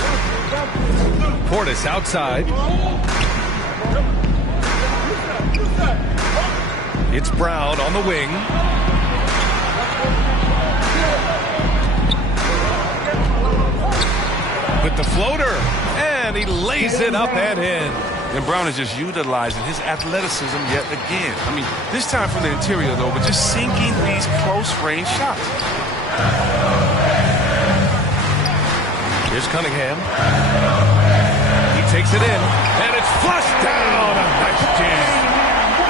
Portis outside. It's Brown on the wing. With the floater. And he lays it up and in. And Brown is just utilizing his athleticism yet again. I mean, this time from the interior, though, but just sinking these close-range shots. Here's Cunningham. He takes it in, and it's flushed down. A nice jam.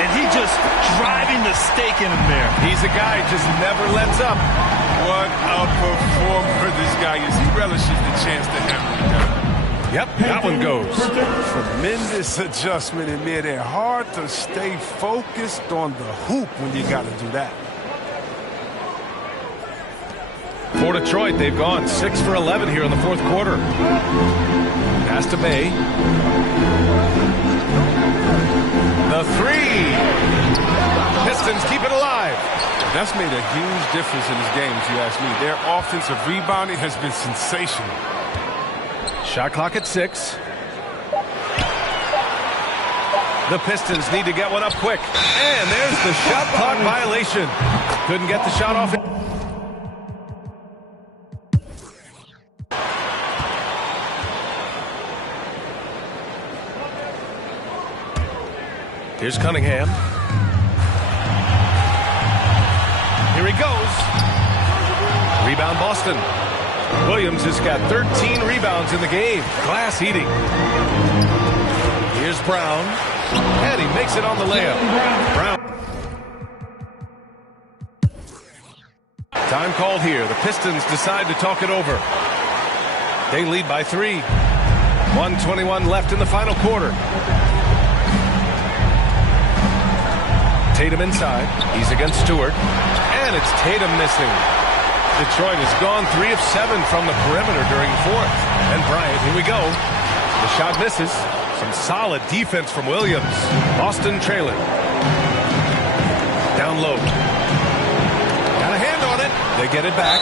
And he just driving the stake in him there. He's a guy who just never lets up. What a performer this guy is. He relishes the chance to hammer it down. Yep, that one goes. Tremendous adjustment in midair. Hard to stay focused on the hoop when you got to do that. For Detroit, they've gone 6 for 11 here in the fourth quarter. Pass to Bay. The 3. Pistons keep it alive. That's made a huge difference in this game, if you ask me. Their offensive rebounding has been sensational. Shot clock at 6. The Pistons need to get one up quick. And there's the shot clock violation. Couldn't get the shot off. Here's Cunningham. Here he goes. Rebound Boston. Williams has got 13 rebounds in the game. Glass eating. Here's Brown. And he makes it on the layup. Brown. Time called here. The Pistons decide to talk it over. They lead by 3. 1:21 left in the final quarter. Tatum inside. He's against Stewart. And it's Tatum missing. Detroit has gone 3 of 7 from the perimeter during the fourth. And Bryant, here we go. The shot misses. Some solid defense from Williams. Boston trailing. Down low. Got a hand on it. They get it back.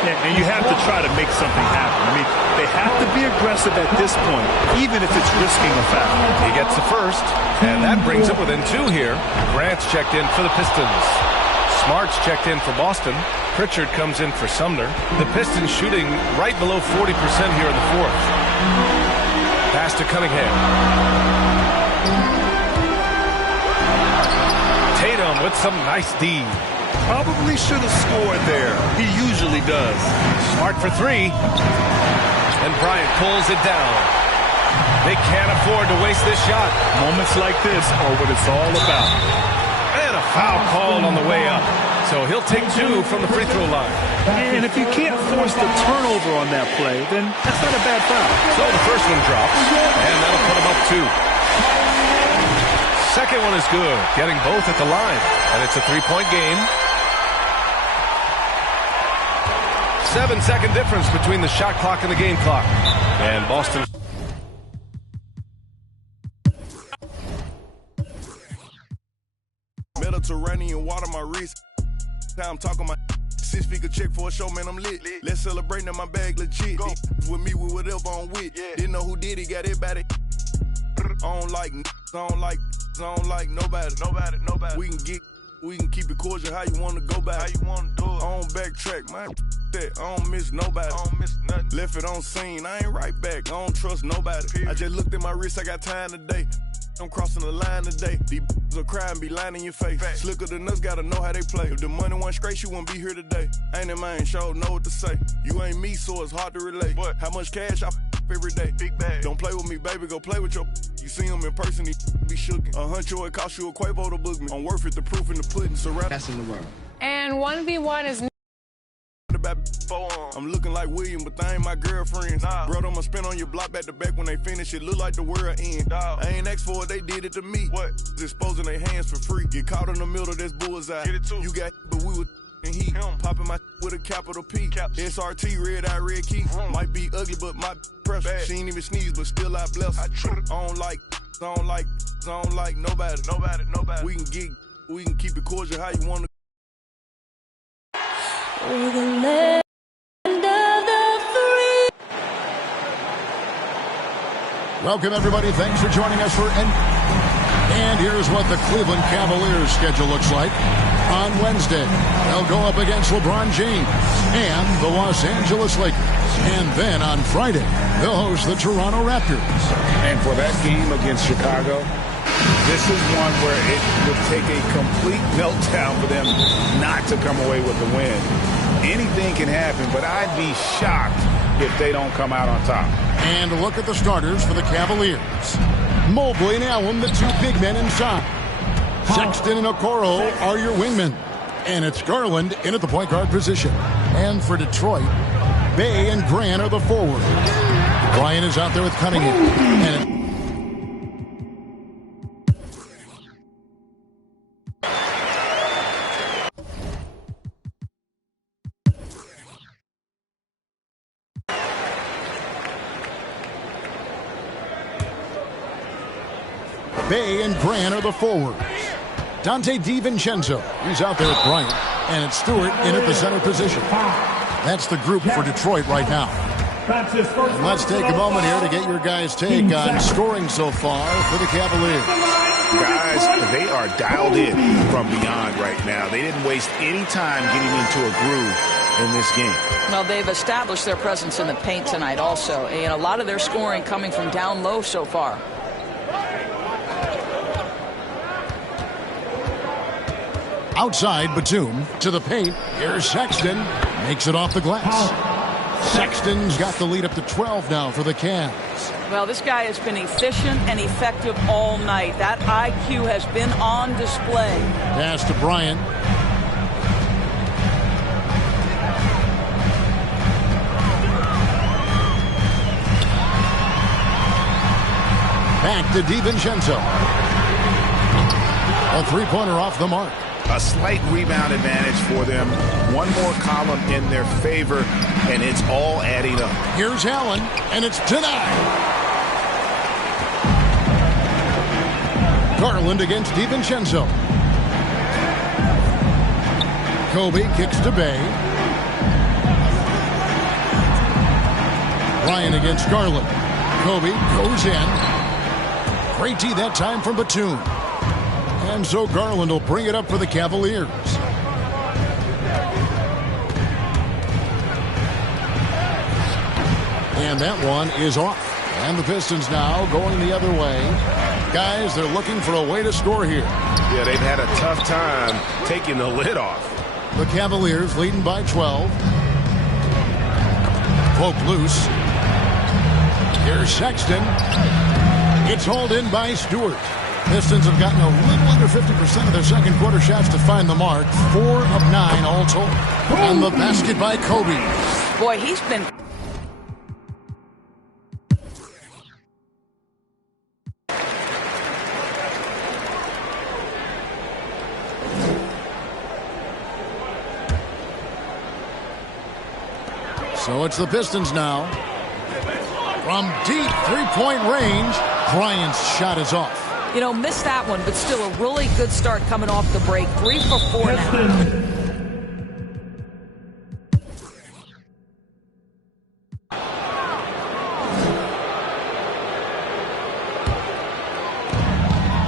Yeah, and you have to try to make something happen. I mean, they have to be aggressive at this point, even if it's risking a foul. He gets the first, and that brings it within 2 here. Grant's checked in for the Pistons. Smart's checked in for Boston. Pritchard comes in for Sumner. The Pistons shooting right below 40% here in the fourth. Pass to Cunningham. Tatum with some nice D. Probably should have scored there. He usually does. Smart for 3. And Bryant pulls it down. They can't afford to waste this shot. Moments like this are what it's all about. And a foul called on the way up. So he'll take 2 from the free throw line. And if you can't force the turnover on that play, then that's not a bad foul. So the first one drops, and that'll put him up 2. Second one is good, getting both at the line. And it's a 3-point game. 7-second difference between the shot clock and the game clock. And Boston. Mediterranean water my wrist. Time talking my 6 figure check for a show, man, I'm lit. Let's celebrate in my bag legit. Go. With me with whatever I'm with. Yeah. Didn't know who did it, got it about it. I don't like nobody. We can keep it cordial how you want to go back. How you want to do it. I don't backtrack, man. That I don't miss nobody. I don't miss nothing. Left it on scene, I ain't right back. I don't trust nobody. Period. I just looked at my wrist, I got time today. I'm crossing the line today. These will cry and be lying in your face. Fact. Slicker than us, gotta know how they play. If the money wasn't straight, you wouldn't be here today. Ain't in my show, know what to say. You ain't me, so it's hard to relate. What? How much cash I every day? Big bag. Don't play with me, baby, go play with your. You see him in person, he be shookin'. $100, it cost you a Quavo to book me. I'm worth it, the proof in the pudding. Surround. That's in the world. And 1v1 is. I'm looking like William, but they ain't my girlfriends. Nah. Bro, I'ma spin on your block back to back when they finish. It look like the world end. Nah. I ain't asked for it, they did it to me. What? Exposing their hands for free. Get caught in the middle, that's bullseye. Get it too. You got, but we was and he popping my with a capital P. SRT, red eye, red key. Might be ugly, but my pressure. She ain't even sneeze, but still I bless. I don't like nobody. We can keep it cordial how you want to. We're the land of the free. Welcome, everybody. Thanks for joining us for And here's what the Cleveland Cavaliers schedule looks like. On Wednesday, they'll go up against LeBron James and the Los Angeles Lakers. And then on Friday, they'll host the Toronto Raptors. And for that game against Chicago, this is one where it would take a complete meltdown for them not to come away with the win. Anything can happen, but I'd be shocked if they don't come out on top. And look at the starters for the Cavaliers. Mobley and Allen, the 2 big men inside. Sexton and Okoro are your wingmen. And it's Garland in at the point guard position. And for Detroit, Bay and Grant are the forwards. Bryant is out there with Cunningham. And Bay and Grant are the forwards. Dante DiVincenzo, he's out there at Bryant. And it's Stewart in at the center position. That's the group for Detroit right now. And let's take a moment here to get your guys' take on scoring so far for the Cavaliers. Guys, they are dialed in from beyond right now. They didn't waste any time getting into a groove in this game. Well, they've established their presence in the paint tonight also. And a lot of their scoring coming from down low so far. Outside, Batum to the paint. Here's Sexton. Makes it off the glass. Sexton's got the lead up to 12 now for the Cavs. Well, this guy has been efficient and effective all night. That IQ has been on display. Pass to Bryant. Back to DiVincenzo. A three-pointer off the mark. A slight rebound advantage for them. One more column in their favor, and it's all adding up. Here's Allen, and it's denied. Garland against DiVincenzo. Kobe kicks to Bay. Bryant against Garland. Kobe goes in. Great tee that time from Batum. And so Garland will bring it up for the Cavaliers. And that one is off. And the Pistons now going the other way. Guys, they're looking for a way to score here. Yeah, they've had a tough time taking the lid off. The Cavaliers leading by 12. Poke loose. Here's Sexton. It's hauled in by Stewart. Pistons have gotten a little under 50% of their second quarter shots to find the mark. 4 of 9 all told. On the basket by Kobe. Boy, he's been... So it's the Pistons now. From deep three-point range, Bryant's shot is off. You know, missed that one, but still a really good start coming off the break. 3 for 4 now.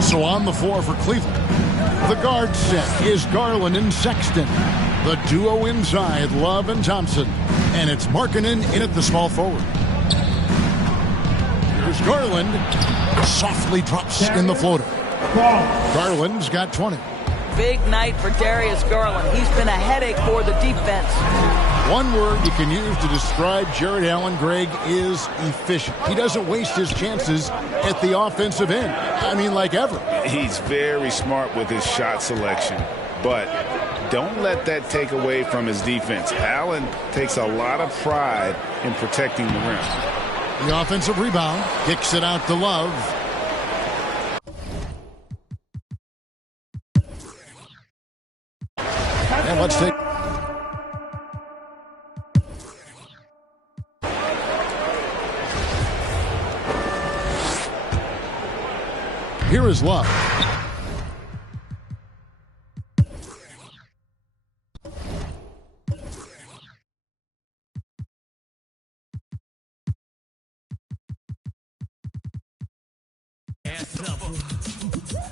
So on the floor for Cleveland, the guard set is Garland and Sexton. The duo inside, Love and Thompson. And it's Markkanen in at the small forward. Here's Garland. Softly drops in the floater. Garland's got 20. Big night for Darius Garland. He's been a headache for the defense. One word you can use to describe Jared Allen, Greg, is efficient. He doesn't waste his chances at the offensive end. I mean, like ever. He's very smart with his shot selection, but don't let that take away from his defense. Allen takes a lot of pride in protecting the rim. The offensive rebound, kicks it out to Love. And let's take... Here is Love.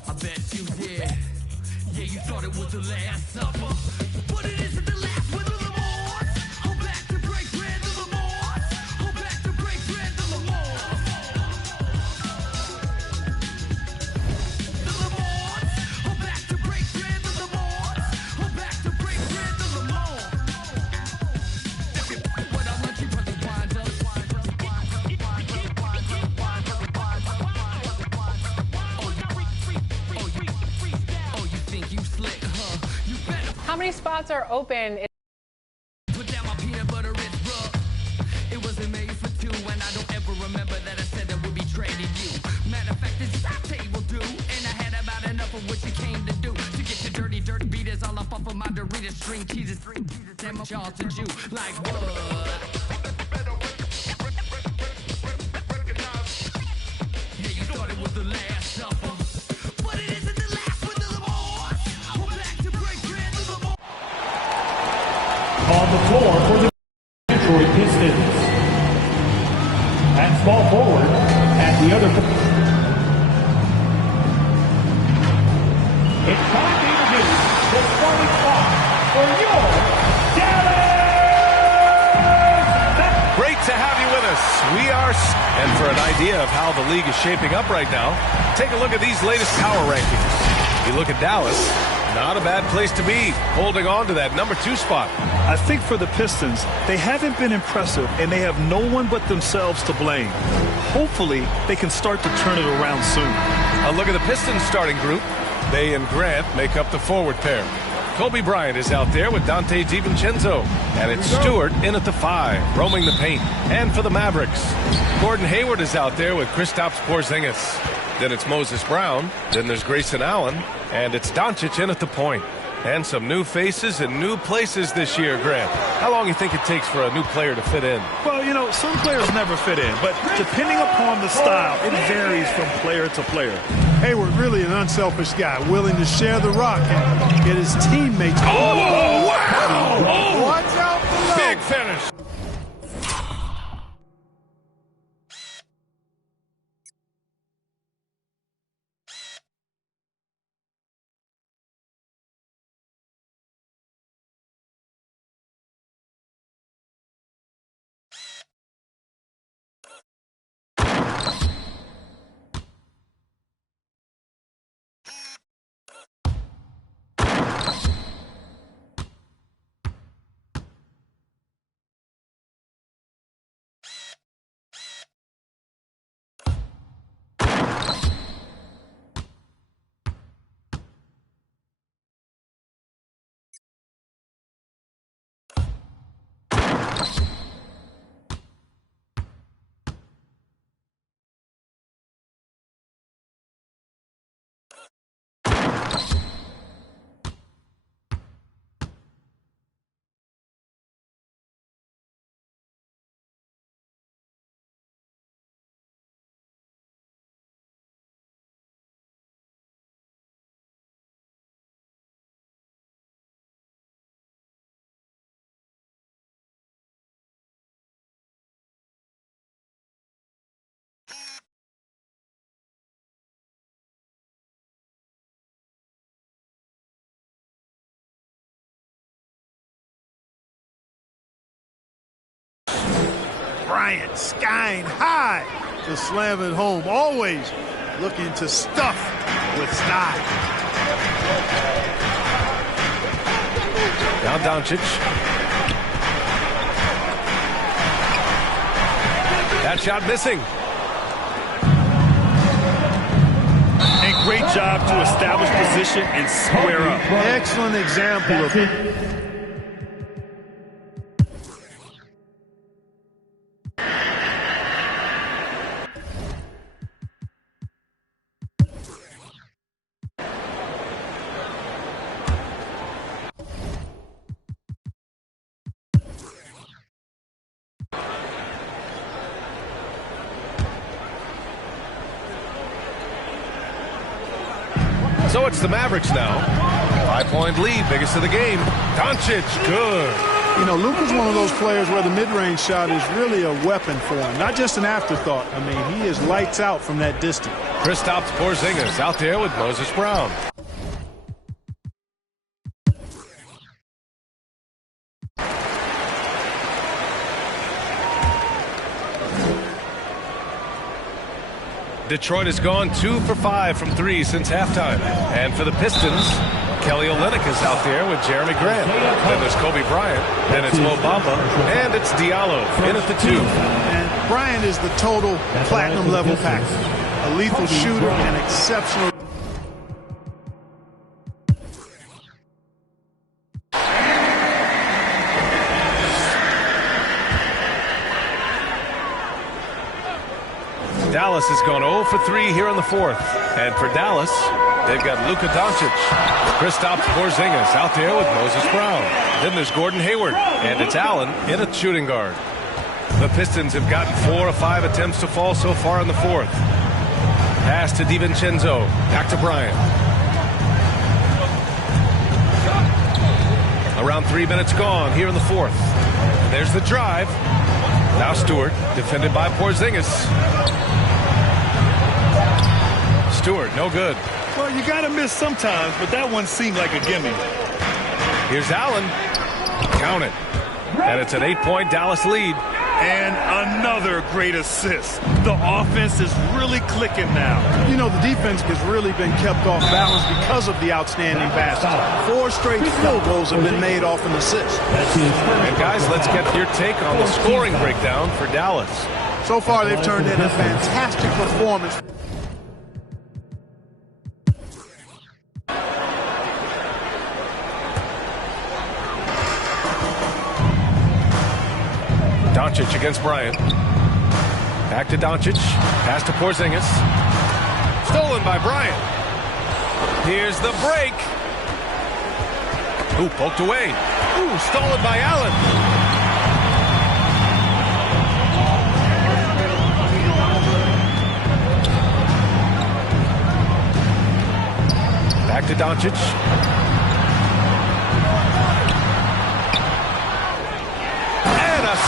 I bet you did. Yeah, you thought it was the last supper, but it isn't the last with the remorse. Hold back to break bread, the remorse. Hold back to break bread, the remorse. The remorse. Hold back to break bread, the remorse. Hold back to break bread, the remorse. What I want you to wind up. How many spots are open? Put down my peanut butter, it's rough. It wasn't made for two, and I don't ever remember that I said I would be trading you. Matter of fact, this is our table do, and I had about enough of what you came to do. To get your dirty, dirty beaters all up off of my Doritos, string cheeses, and my Charleston Jew. Like what? Yeah, you thought it was the last supper. On the floor for the Detroit Pistons. At small forward, at the other. It's time to introduce the starting spot for your Dallas. Great to have you with us. We are, and for an idea of how the league is shaping up right now, take a look at these latest power rankings. You look at Dallas, not a bad place to be, holding on to that number 2 spot. I think for the Pistons, they haven't been impressive, and they have no one but themselves to blame. Hopefully, they can start to turn it around soon. A look at the Pistons starting group. They and Grant make up the forward pair. Kobe Bryant is out there with Dante DiVincenzo. And it's Stewart in at the 5, roaming the paint. And for the Mavericks, Gordon Hayward is out there with Kristaps Porzingis. Then it's Moses Brown. Then there's Grayson Allen. And it's Doncic in at the point. And some new faces and new places this year, Grant. How long do you think it takes for a new player to fit in? Well, you know, some players never fit in, but depending upon the style, it varies from player to player. Hayward, really an unselfish guy, willing to share the rock and get his teammates. Oh, wow! Watch out below. Big finish. Bryant skying high to slam it home. Always looking to stuff with style. Now Doncic. That shot missing. And great job to establish position and square up. Excellent example of it. So it's the Mavericks now. 5-point lead, biggest of the game. Doncic, good. You know, Luka's one of those players where the mid-range shot is really a weapon for him, not just an afterthought. I mean, he is lights out from that distance. Kristaps Porzingis out there with Moses Brown. Detroit has gone 2 for 5 from 3 since halftime. And for the Pistons, Kelly Olynyk is out there with Jeremy Grant. Then there's Kobe Bryant. Then it's Mo Bamba. And it's Diallo in at the 2. And Bryant is the total platinum level package. A lethal shooter and exceptional. Dallas has gone 0 for 3 here in the 4th. And for Dallas, they've got Luka Doncic, Kristaps Porzingis out there with Moses Brown. Then there's Gordon Hayward, and it's Allen in at shooting guard. The Pistons have gotten 4 of 5 attempts to fall so far in the 4th. Pass to DiVincenzo, back to Bryant. Around 3 minutes gone here in the 4th. There's the drive. Now Stewart, defended by Porzingis. Stewart, no good. Well, you got to miss sometimes, but that one seemed like a gimme. Here's Allen. Count it. And it's an 8-point Dallas lead. And another great assist. The offense is really clicking now. You know, the defense has really been kept off balance because of the outstanding passes. 4 straight field goals have been made off an assist. And guys, let's get your take on the scoring breakdown for Dallas. So far, they've turned in a fantastic performance. Doncic against Bryant. Back to Doncic. Pass to Porzingis. Stolen by Bryant. Here's the break. Ooh, poked away. Ooh, stolen by Allen. Back to Doncic.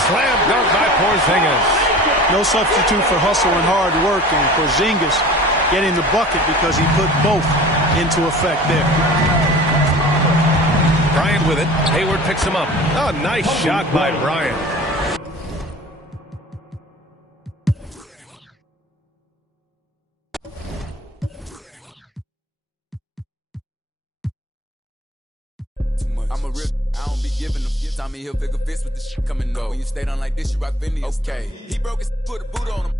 Slam dunk by Porzingis. No substitute for hustle and hard work, and Porzingis getting the bucket because he put both into effect there. Bryant with it. Hayward picks him up. Oh, nice shot by Bryant. I'm a real, I don't be giving them. Tommy Hilfiger fits with the shit coming up. When you stay down like this, you rock Vinny. Okay. He broke his, put a boot on him.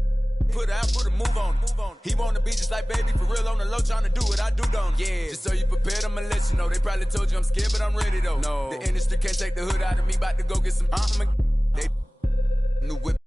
Put out, put a move on him. He wanna be just like baby, for real on the low, trying to do what I do, don't he? Yeah. Just so you prepared, I'ma let you know. They probably told you I'm scared, but I'm ready though. No. The industry can't take the hood out of me. About to go get some. They new whip.